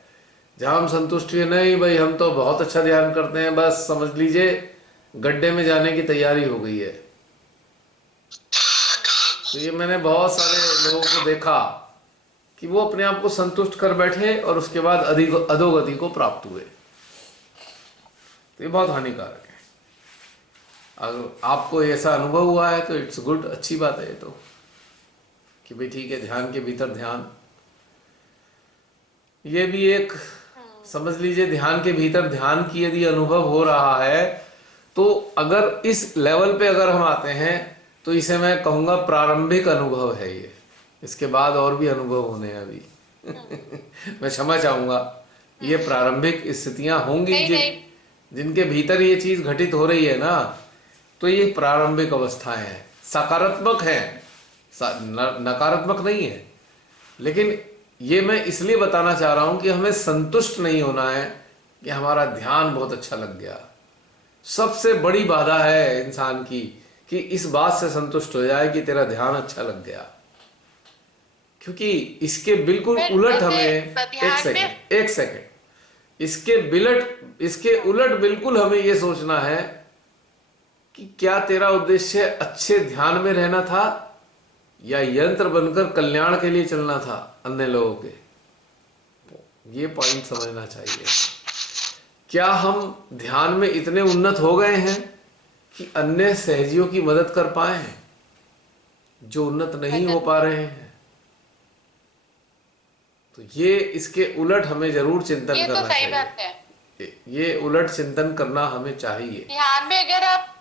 जहाँ हम संतुष्ट हुए, नहीं भाई हम तो बहुत अच्छा ध्यान करते हैं, बस समझ लीजिए गड्ढे में जाने की तैयारी हो गई है। तो ये मैंने बहुत सारे लोगों को देखा कि वो अपने आप को संतुष्ट कर बैठे और उसके बाद अधोगति को प्राप्त हुए। तो ये बहुत हानिकारक है। अगर आपको ऐसा अनुभव हुआ है तो इट्स गुड, अच्छी बात है ये तो, कि भाई ठीक है, ध्यान के भीतर ध्यान, ये भी एक समझ लीजिए, ध्यान के भीतर ध्यान की यदि अनुभव हो रहा है तो अगर इस लेवल पे अगर हम आते हैं तो इसे मैं कहूँगा प्रारंभिक अनुभव है ये। इसके बाद और भी अनुभव होने हैं अभी। मैं क्षमा चाहूँगा, ये प्रारंभिक स्थितियाँ होंगी जिनके भीतर ये चीज़ घटित हो रही है ना, तो ये प्रारंभिक अवस्थाएं हैं, सकारात्मक हैं, नकारात्मक नहीं है। लेकिन ये मैं इसलिए बताना चाह रहा हूं कि हमें संतुष्ट नहीं होना है कि हमारा ध्यान बहुत अच्छा लग गया। सबसे बड़ी बाधा है इंसान की कि इस बात से संतुष्ट हो जाए कि तेरा ध्यान अच्छा लग गया, क्योंकि इसके बिल्कुल उलट हमें एक सेकेंड इसके उलट बिल्कुल हमें ये सोचना है कि क्या तेरा उद्देश्य अच्छे ध्यान में रहना था या यंत्र बनकर कल्याण के लिए चलना था अन्य लोगों के। ये पॉइंट समझना चाहिए। क्या हम ध्यान में इतने उन्नत हो गए हैं कि अन्य सहजियों की मदद कर पाए हैं जो उन्नत नहीं हो पा रहे हैं? तो ये इसके उलट हमें जरूर चिंतन करना चाहिए। बात है। ये उलट चिंतन करना हमें चाहिए। ध्यान में अगर आप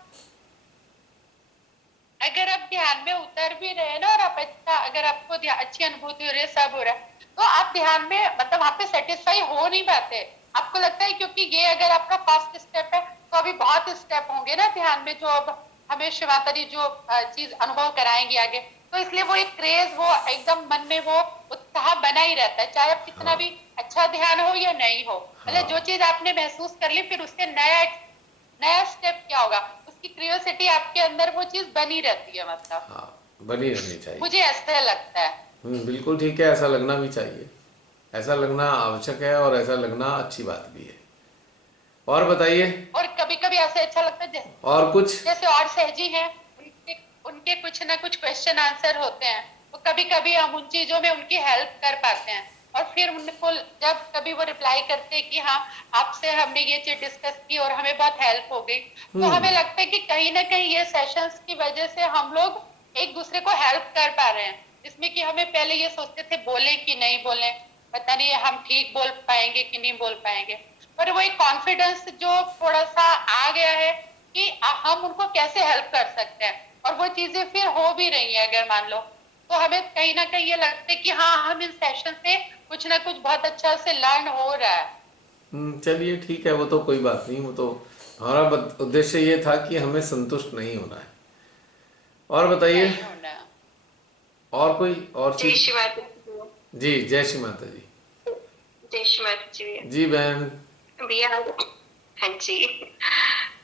ध्यान में उतर भी रहे ना, और आप अगर आपको अच्छी अनुभूति हो रही है, सब हो रहा है, तो आप ध्यान में मतलब वहां पे सेटिस्फाई हो नहीं पाते। आपको लगता है क्योंकि ये अगर आपका फर्स्ट स्टेप है तो अभी बहुत स्टेप होंगे ना ध्यान में, जो अब हमें शिव माता जी जो चीज अनुभव कराएंगी आगे, तो इसलिए वो एक क्रेज, वो एकदम मन में वो उत्साह बना ही रहता है, चाहे आप कितना भी अच्छा ध्यान हो या नहीं हो। मतलब जो चीज आपने महसूस कर ली, फिर उससे नया स्टेप क्या होगा, उसकी क्यूरियोसिटी आपके अंदर वो चीज बनी रहती है। मतलब हाँ, बनी रहनी चाहिए, मुझे ऐसा लगता है। बिल्कुल ठीक है, ऐसा लगना भी चाहिए, ऐसा लगना आवश्यक है और ऐसा लगना अच्छी बात भी है। और बताइए। और कभी कभी ऐसा अच्छा लगता है और कुछ जैसे और सहजी हैं, उनके कुछ ना कुछ क्वेश्चन आंसर होते हैं, तो कभी कभी हम उन चीजों में उनकी हेल्प कर पाते हैं, और फिर उनको जब कभी वो रिप्लाई करते हैं कि हाँ आपसे हमने ये चीज डिस्कस की और हमें बहुत हेल्प हो गई, तो हमें लगता है कि कहीं ना कहीं ये सेशंस की वजह से हम लोग एक दूसरे को हेल्प कर पा रहे हैं, जिसमें कि हमें पहले ये सोचते थे बोले कि नहीं बोले, पता नहीं हम ठीक बोल पाएंगे कि नहीं बोल पाएंगे, पर वो एक कॉन्फिडेंस जो थोड़ा सा आ गया है कि हम उनको कैसे हेल्प कर सकते हैं, और वो चीजें फिर हो भी रही है अगर मान लो, तो हमें कहीं ना कहीं ये लगता है कि हाँ हम इन सेशन से कुछ ना कुछ बहुत अच्छा से लर्न हो रहा है। चलिए ठीक है, वो तो कोई बात नहीं, वो तो हमारा उद्देश्य ये था कि हमें संतुष्ट नहीं होना है। और बताइए, और कोई और चीज? जी, जय श्री माता जी। जय श्री माता जी। जी बहन। भैया, हाँ जी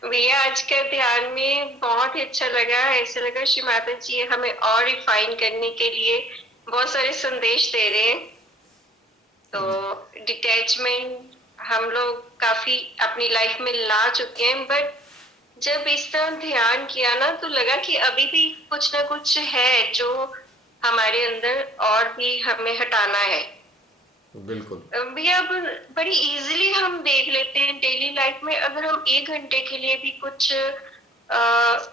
भैया, आज का ध्यान में बहुत ही अच्छा लगा। ऐसा लगा श्री माता जी हमें और रिफाइन करने के लिए बहुत सारे संदेश दे रहे हैं। तो डिटैचमेंट हम लोग काफी अपनी लाइफ में ला चुके हैं, बट जब इस तरह ध्यान किया ना तो लगा कि अभी भी कुछ ना कुछ है जो हमारे अंदर और भी हमें हटाना है। बिल्कुल भैया, अब बड़ी इजीली हम देख लेते हैं डेली लाइफ में, अगर हम 1 घंटे के लिए भी कुछ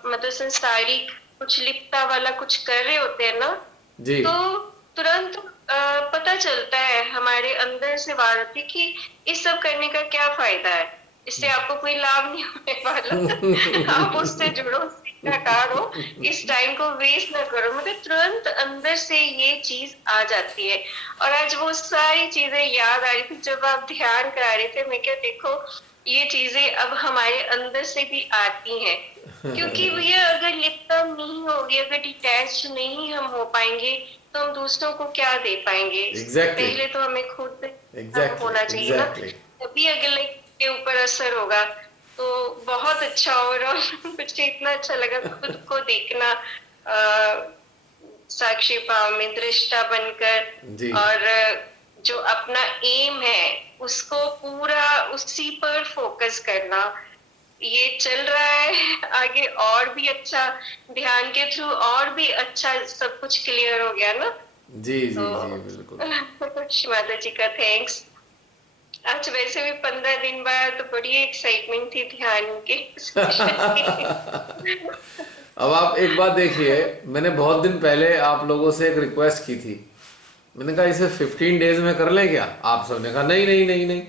मतलब संसारिक कुछ लिप्तता वाला कुछ कर रहे होते हैं ना जी, तो तुरंत पता चलता है हमारे अंदर से बात आती कि इस सब करने का क्या फायदा है, इससे आपको कोई लाभ नहीं होने वाला। आप उससे जुड़ो, हटा दो, इस टाइम को वेस्ट ना करो। मतलब तुरंत अंदर से ये चीज आ जाती है। और आज वो सारी चीजें याद आ रही थी जब आप ध्यान करा रहे थे। मैं क्या, देखो ये चीजें अब हमारे अंदर से भी आती हैं, क्योंकि भैया अगर लिपटम नहीं होगी, अगर डिटैच नहीं हम हो पाएंगे, तो हम दूसरों को क्या दे पाएंगे? Exactly. पहले तो हमें खुद Exactly. होना चाहिए ना, Exactly. तभी अगले के ऊपर असर होगा। तो बहुत अच्छा, ओवरऑल मुझे इतना अच्छा लगा खुद को देखना साक्षी भाव में दृष्टा जी। बनकर, और जो अपना एम है उसको पूरा उसी पर फोकस करना। ये चल रहा है आगे और भी अच्छा, ध्यान के थ्रू और भी अच्छा सब कुछ क्लियर हो गया ना। जी जी तो जी बिल्कुल। माता जी का थैंक्स। आज वैसे भी 15 दिन बाद तो बड़ी एक्साइटमेंट थी ध्यान के। अब आप एक बात देखिए, मैंने बहुत दिन पहले आप लोगों से एक रिक्वेस्ट की थी। मैंने कहा इसे 15 डेज में कर लें क्या? आप सबने कहा नहीं नहीं नहीं नहीं।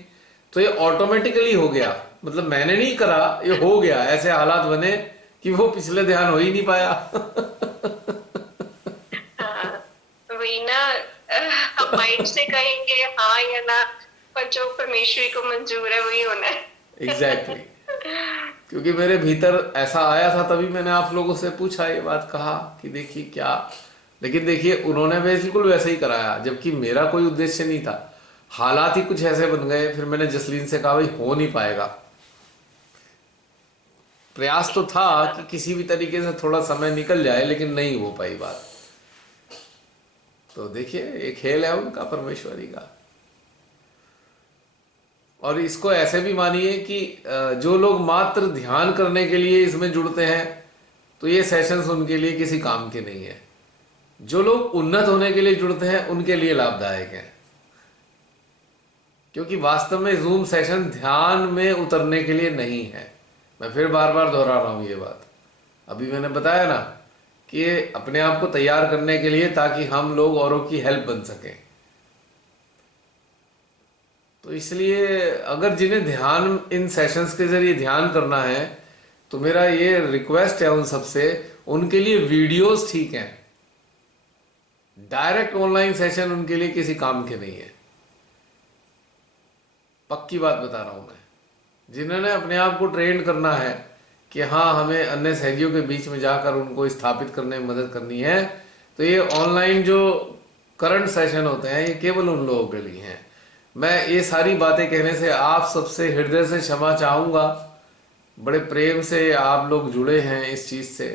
तो ये ऑटोमेटिकली हो गया, मतलब मैंने नहीं करा, ये हो गया। ऐसे हालात बने कि वो पिछले ध्यान हो ही नहीं पाया। हाँ, वही ना, हम माइंड से कहेंगे हाँ या ना, पर जो परमेश्वरी को मंजूर है वही होना है। एग्जैक्टली क्योंकि मेरे भीतर ऐसा आया था, तभी मैंने आप लोगों से पूछा, ये बात कहा कि देखिए क्या। लेकिन देखिए उन्होंने बिल्कुल वैसे ही कराया, जबकि मेरा कोई उद्देश्य नहीं था। हालात ही कुछ ऐसे बन गए। फिर मैंने जसलीन से कहा भाई हो नहीं पाएगा। प्रयास तो था कि किसी भी तरीके से थोड़ा समय निकल जाए, लेकिन नहीं हो पाई बात। तो देखिए ये खेल है उनका, परमेश्वरी का। और इसको ऐसे भी मानिए कि जो लोग मात्र ध्यान करने के लिए इसमें जुड़ते हैं, तो ये सेशंस उनके लिए किसी काम के नहीं है। जो लोग उन्नत होने के लिए जुड़ते हैं उनके लिए लाभदायक है, क्योंकि वास्तव में जूम सेशन ध्यान में उतरने के लिए नहीं है। मैं फिर बार बार दोहरा रहा हूं ये बात। अभी मैंने बताया ना कि ये अपने आप को तैयार करने के लिए, ताकि हम लोग औरों की हेल्प बन सकें। तो इसलिए अगर जिन्हें ध्यान इन सेशंस के जरिए ध्यान करना है, तो मेरा ये रिक्वेस्ट है उन सबसे, उनके लिए वीडियोस ठीक हैं। डायरेक्ट ऑनलाइन सेशन उनके लिए किसी काम के नहीं है। पक्की बात बता रहा हूं मैं। जिन्होंने अपने आप को ट्रेन करना है कि हाँ हमें अन्य सहयोगियों के बीच में जाकर उनको स्थापित करने में मदद करनी है, तो ये ऑनलाइन जो करंट सेशन होते हैं ये केवल उन लोगों के लिए हैं। मैं ये सारी बातें कहने से आप सबसे हृदय से क्षमा चाहूँगा। बड़े प्रेम से आप लोग जुड़े हैं इस चीज़ से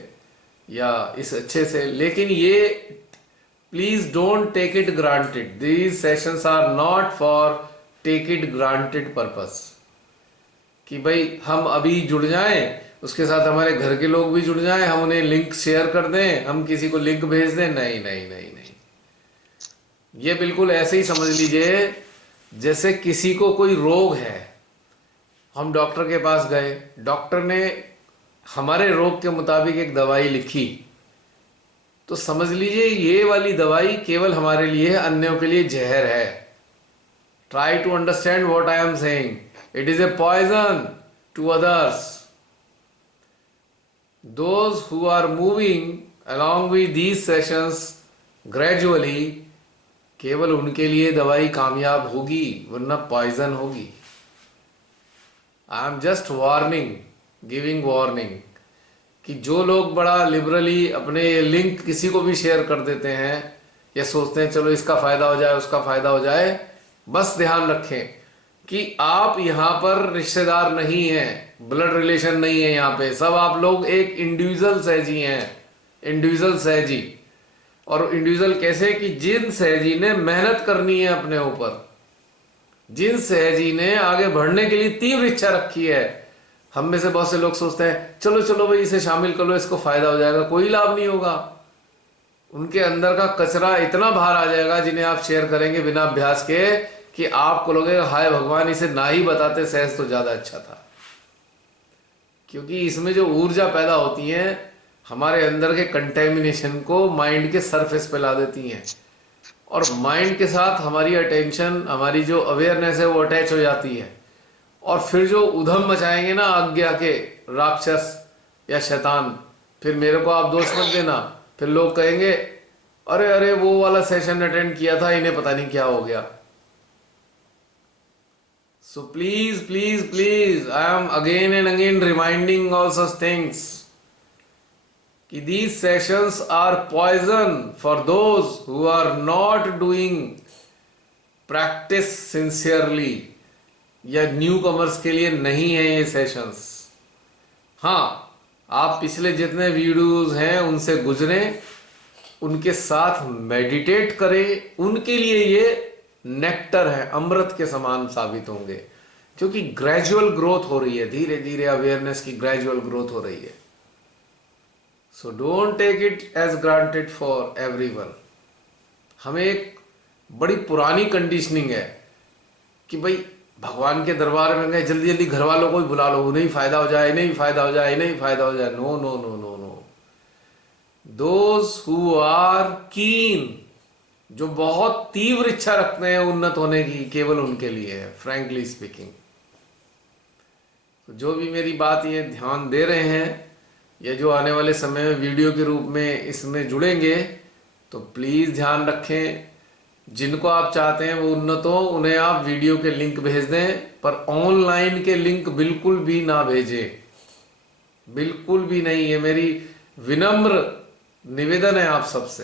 या इस अच्छे से, लेकिन ये please don't take it granted. These sessions are not for take it granted purpose, कि भाई हम अभी जुड़ जाएं, उसके साथ हमारे घर के लोग भी जुड़ जाएं, हम उन्हें लिंक शेयर कर दें, हम किसी को लिंक भेज दें। नहीं नहीं नहीं नहीं, ये बिल्कुल ऐसे ही समझ लीजिए जैसे किसी को कोई रोग है, हम डॉक्टर के पास गए, डॉक्टर ने हमारे रोग के मुताबिक एक दवाई लिखी, तो समझ लीजिए ये वाली दवाई केवल हमारे लिए है, अन्यों के लिए जहर है। Try to understand what I am saying. It is a poison to others. Those who are moving along with these sessions gradually, केवल उनके लिए दवाई कामयाब होगी, वरना पॉइजन होगी। I am just warning, giving warning, कि जो लोग बड़ा लिबरली अपने लिंक किसी को भी शेयर कर देते हैं या सोचते हैं चलो इसका फायदा हो जाए उसका फायदा हो जाए, बस ध्यान रखें कि आप यहाँ पर रिश्तेदार नहीं हैं, ब्लड रिलेशन नहीं है। यहाँ पे सब आप लोग एक इंडिविजुअल सहजी हैं, इंडिविजुअल सहजी। और इंडिविजुअल कैसे कि जिन सहजी ने मेहनत करनी है अपने ऊपर, जिन सहजी ने आगे बढ़ने के लिए तीव्र इच्छा रखी है। हम में से बहुत से लोग सोचते हैं चलो चलो भाई इसे शामिल कर लो, इसको फायदा हो जाएगा, कोई लाभ नहीं होगा। उनके अंदर का कचरा इतना बाहर आ जाएगा जिन्हें आप शेयर करेंगे बिना अभ्यास के, कि आपको लगेगा हाय भगवान इसे ना ही बताते सहज तो ज्यादा अच्छा था। क्योंकि इसमें जो ऊर्जा पैदा होती है हमारे अंदर के कंटेमिनेशन को माइंड के सरफेस पे ला देती हैं, और माइंड के साथ हमारी अटेंशन, हमारी जो अवेयरनेस है वो अटैच हो जाती है। और फिर जो उधम मचाएंगे ना आज्ञा के राक्षस या शैतान, फिर मेरे को आप दोष मत देना, फिर लोग कहेंगे अरे अरे वो वाला सेशन अटेंड किया था, इन्हें पता नहीं क्या हो गया। So please please please, I am again and again reminding all such things कि these sessions are poison for those who are not doing practice sincerely, या न्यू कमर्स के लिए नहीं है ये सेशंस। हाँ, आप पिछले जितने वीडियोस हैं उनसे गुजरें, उनके साथ मेडिटेट करें, उनके लिए ये नेक्टर है, अमृत के समान साबित होंगे, क्योंकि ग्रेजुअल ग्रोथ हो रही है, धीरे धीरे अवेयरनेस की ग्रेजुअल ग्रोथ हो रही है। So don't take it as granted for everyone. हमें एक बड़ी पुरानी कंडीशनिंग है कि भाई भगवान के दरबार में गए, जल्दी जल्दी घर वालों को ही बुला लो, उन्हें ही फायदा हो जाए, इन्हें ही फायदा हो जाए, इन्हें ही फायदा हो जाए। No no no no no, those who are keen, जो बहुत तीव्र इच्छा रखते हैं उन्नत होने की, केवल उनके लिए है, फ्रैंकली स्पीकिंग। जो भी मेरी बात ये ध्यान दे रहे हैं, ये जो आने वाले समय में वीडियो के रूप में इसमें जुड़ेंगे, तो प्लीज ध्यान रखें, जिनको आप चाहते हैं वो उन्नत हो, उन्हें आप वीडियो के लिंक भेज दें, पर ऑनलाइन के लिंक बिल्कुल भी ना भेजें, बिल्कुल भी नहीं। ये मेरी विनम्र निवेदन है आप सबसे,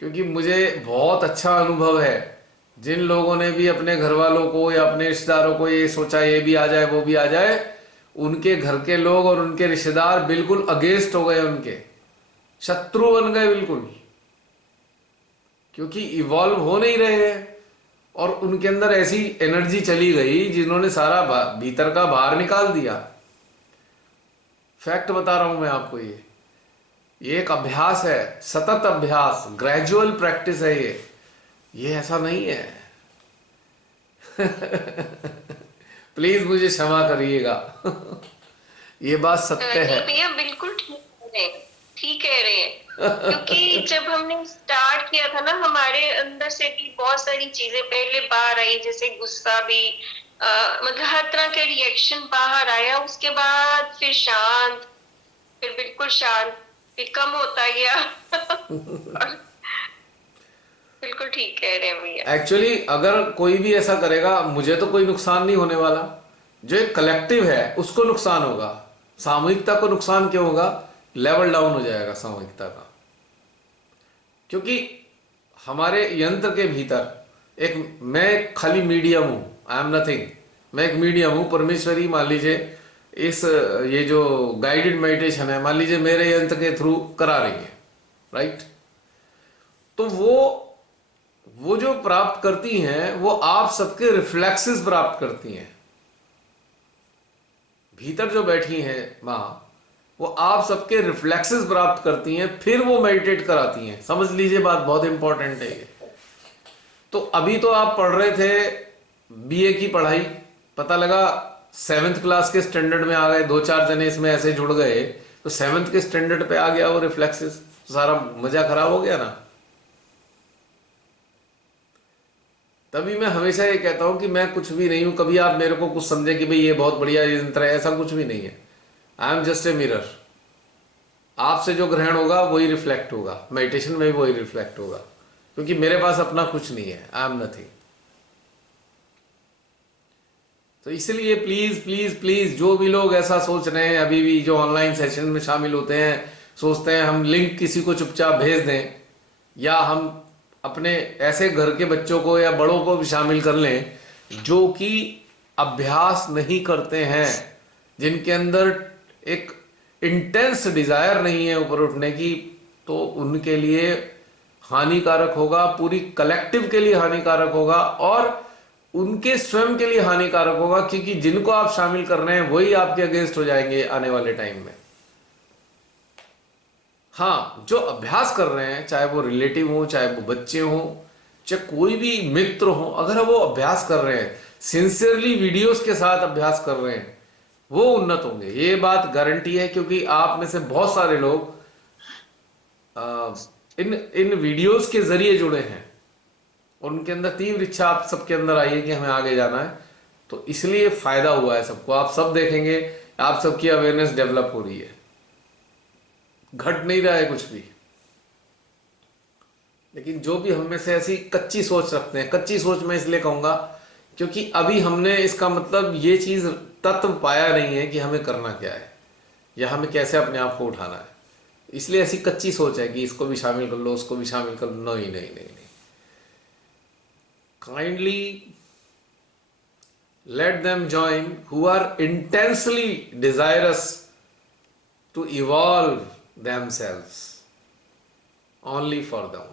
क्योंकि मुझे बहुत अच्छा अनुभव है। जिन लोगों ने भी अपने घर वालों को या अपने रिश्तेदारों को ये सोचा ये भी आ जाए वो भी आ जाए, उनके घर के लोग और उनके रिश्तेदार बिल्कुल अगेंस्ट हो गए, उनके शत्रु बन गए बिल्कुल, क्योंकि इवॉल्व हो नहीं रहे हैं और उनके अंदर ऐसी एनर्जी चली गई जिन्होंने सारा भीतर का बाहर निकाल दिया। फैक्ट बता रहा हूं मैं आपको, ये एक अभ्यास है, सतत अभ्यास, ग्रेजुअल प्रैक्टिस है ये ऐसा नहीं है। प्लीज मुझे क्षमा करिएगा। ये बात सत्य है। भैया बिल्कुल ठीक कह रहे हैं, क्योंकि जब हमने स्टार्ट किया था ना, हमारे अंदर से भी बहुत सारी चीजें पहले बाहर आई, जैसे गुस्सा भी, मतलब हर तरह के रिएक्शन बाहर आया। उसके बाद फिर शांत, फिर बिल्कुल शांत, फिर कम होता गया। बिल्कुल ठीक कह रहे हैं भैया। एक्चुअली अगर कोई भी ऐसा करेगा, मुझे तो कोई नुकसान नहीं होने वाला, जो एक कलेक्टिव है उसको नुकसान होगा। सामूहिकता को नुकसान क्यों होगा? लेवल डाउन हो जाएगा सामूहिकता का, क्योंकि हमारे यंत्र के भीतर एक, मैं खाली मीडियम हूं, आई एम नथिंग, मैं एक मीडियम हूं। परमेश्वरी मान लीजिए इस ये जो गाइडेड मेडिटेशन है, मान लीजिए मेरे यंत्र के थ्रू करा रही है, राइट? तो वो जो प्राप्त करती हैं वो आप सबके रिफ्लेक्सेस प्राप्त करती हैं। भीतर जो बैठी हैं मां, वो आप सबके रिफ्लेक्सेस प्राप्त करती हैं, फिर वो मेडिटेट कराती हैं। समझ लीजिए, बात बहुत इंपॉर्टेंट है ये। तो अभी तो आप पढ़ रहे थे बीए की पढ़ाई, पता लगा 7th क्लास के स्टैंडर्ड में आ गए, 2-4 जने इसमें ऐसे जुड़ गए, तो 7th के स्टैंडर्ड पे आ गया वो रिफ्लेक्सेस, सारा मजा खराब हो गया ना। तभी मैं हमेशा ये कहता हूं कि मैं कुछ भी नहीं हूं। कभी आप मेरे को कुछ समझे कि भाई ये बहुत बढ़िया यंत्र है, ऐसा कुछ भी नहीं है। I am just a mirror. आपसे जो ग्रहण होगा वही रिफ्लेक्ट होगा, मेडिटेशन में भी वही रिफ्लेक्ट होगा, क्योंकि मेरे पास अपना कुछ नहीं है, आई एम नथिंग। तो इसलिए प्लीज प्लीज प्लीज, जो भी लोग ऐसा सोच रहे हैं अभी भी, जो ऑनलाइन सेशन में शामिल होते हैं, सोचते हैं हम लिंक किसी को चुपचाप भेज दें, या हम अपने ऐसे घर के बच्चों को या बड़ों को भी शामिल कर लें जो कि अभ्यास नहीं करते हैं, जिनके अंदर एक इंटेंस डिजायर नहीं है ऊपर उठने की, तो उनके लिए हानिकारक होगा, पूरी कलेक्टिव के लिए हानिकारक होगा और उनके स्वयं के लिए हानिकारक होगा, क्योंकि जिनको आप शामिल कर रहे हैं वही आपके अगेंस्ट हो जाएंगे आने वाले टाइम में। हाँ, जो अभ्यास कर रहे हैं, चाहे वो रिलेटिव हो, चाहे वो बच्चे हो, चाहे कोई भी मित्र हो, अगर वो अभ्यास कर रहे हैं, सिंसियरली वीडियोस के साथ अभ्यास कर रहे हैं, वो उन्नत होंगे। ये बात गारंटी है, क्योंकि आप में से बहुत सारे लोग इन वीडियोस के जरिए जुड़े हैं और उनके अंदर तीव्र इच्छा आप सबके अंदर आई है कि हमें आगे जाना है, तो इसलिए फायदा हुआ है सबको। आप सब देखेंगे, आप सबकी अवेयरनेस डेवलप हो रही है। घट नहीं रहा है कुछ भी। लेकिन जो भी हम में से ऐसी कच्ची सोच रखते हैं, कच्ची सोच मैं इसलिए कहूंगा क्योंकि अभी हमने इसका मतलब ये चीज तत्व पाया नहीं है कि हमें करना क्या है या हमें कैसे अपने आप को उठाना है। इसलिए ऐसी कच्ची सोच है कि इसको भी शामिल कर लो, उसको भी शामिल कर लो। नहीं नहीं नहीं नहीं, kindly let them join who are intensely desirous to evolve themselves, only for them,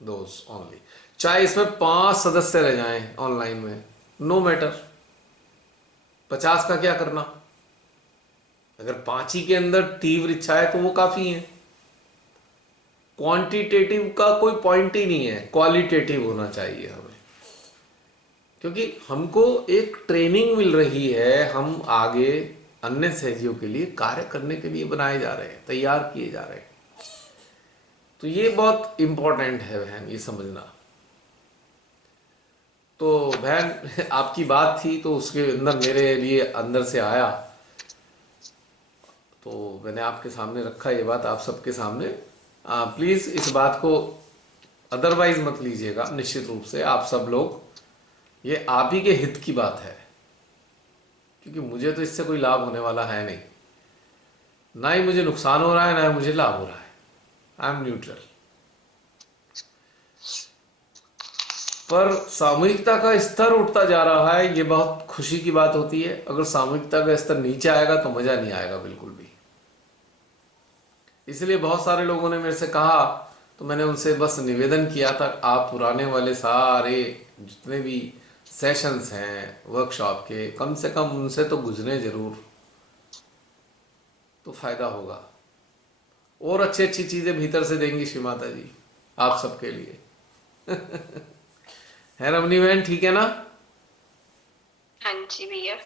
those only। चाहे इसमें 5 सदस्य रह जाएं ऑनलाइन में, नो मैटर, 50 का क्या करना। अगर 5 ही के अंदर तीव्र इच्छा है तो वो काफी है। क्वांटिटेटिव का कोई पॉइंट ही नहीं है, क्वालिटेटिव होना चाहिए हमें, क्योंकि हमको एक ट्रेनिंग मिल रही है। हम आगे अन्य सहयोगियों के लिए कार्य करने के लिए बनाए जा रहे हैं, तैयार किए जा रहे हैं। तो ये बहुत इंपॉर्टेंट है बहन, ये समझना। तो बहन आपकी बात थी तो उसके अंदर मेरे लिए अंदर से आया, तो मैंने आपके सामने रखा ये बात, आप सबके सामने। प्लीज इस बात को अदरवाइज मत लीजिएगा। निश्चित रूप से आप सब लोग, ये आप ही के हित की बात है, क्योंकि मुझे तो इससे कोई लाभ होने वाला है नहीं, ना ही मुझे नुकसान हो रहा है, ना ही मुझे लाभ हो रहा है। I am neutral. पर सामूहिकता का स्तर उठता जा रहा है, ये बहुत खुशी की बात होती है। अगर सामूहिकता का स्तर नीचे आएगा तो मजा नहीं आएगा बिल्कुल भी। इसलिए बहुत सारे लोगों ने मेरे से कहा, तो मैंने उनसे बस निवेदन किया था, आप पुराने वाले सारे जितने भी सेशंस हैं वर्कशॉप के, कम से कम उनसे तो गुजरे जरूर, तो फायदा होगा। और अच्छी अच्छी चीजें भीतर से देंगी श्री माता जी आप सबके लिए। है रमनी बहन, ठीक है ना? हाँ जी भैया।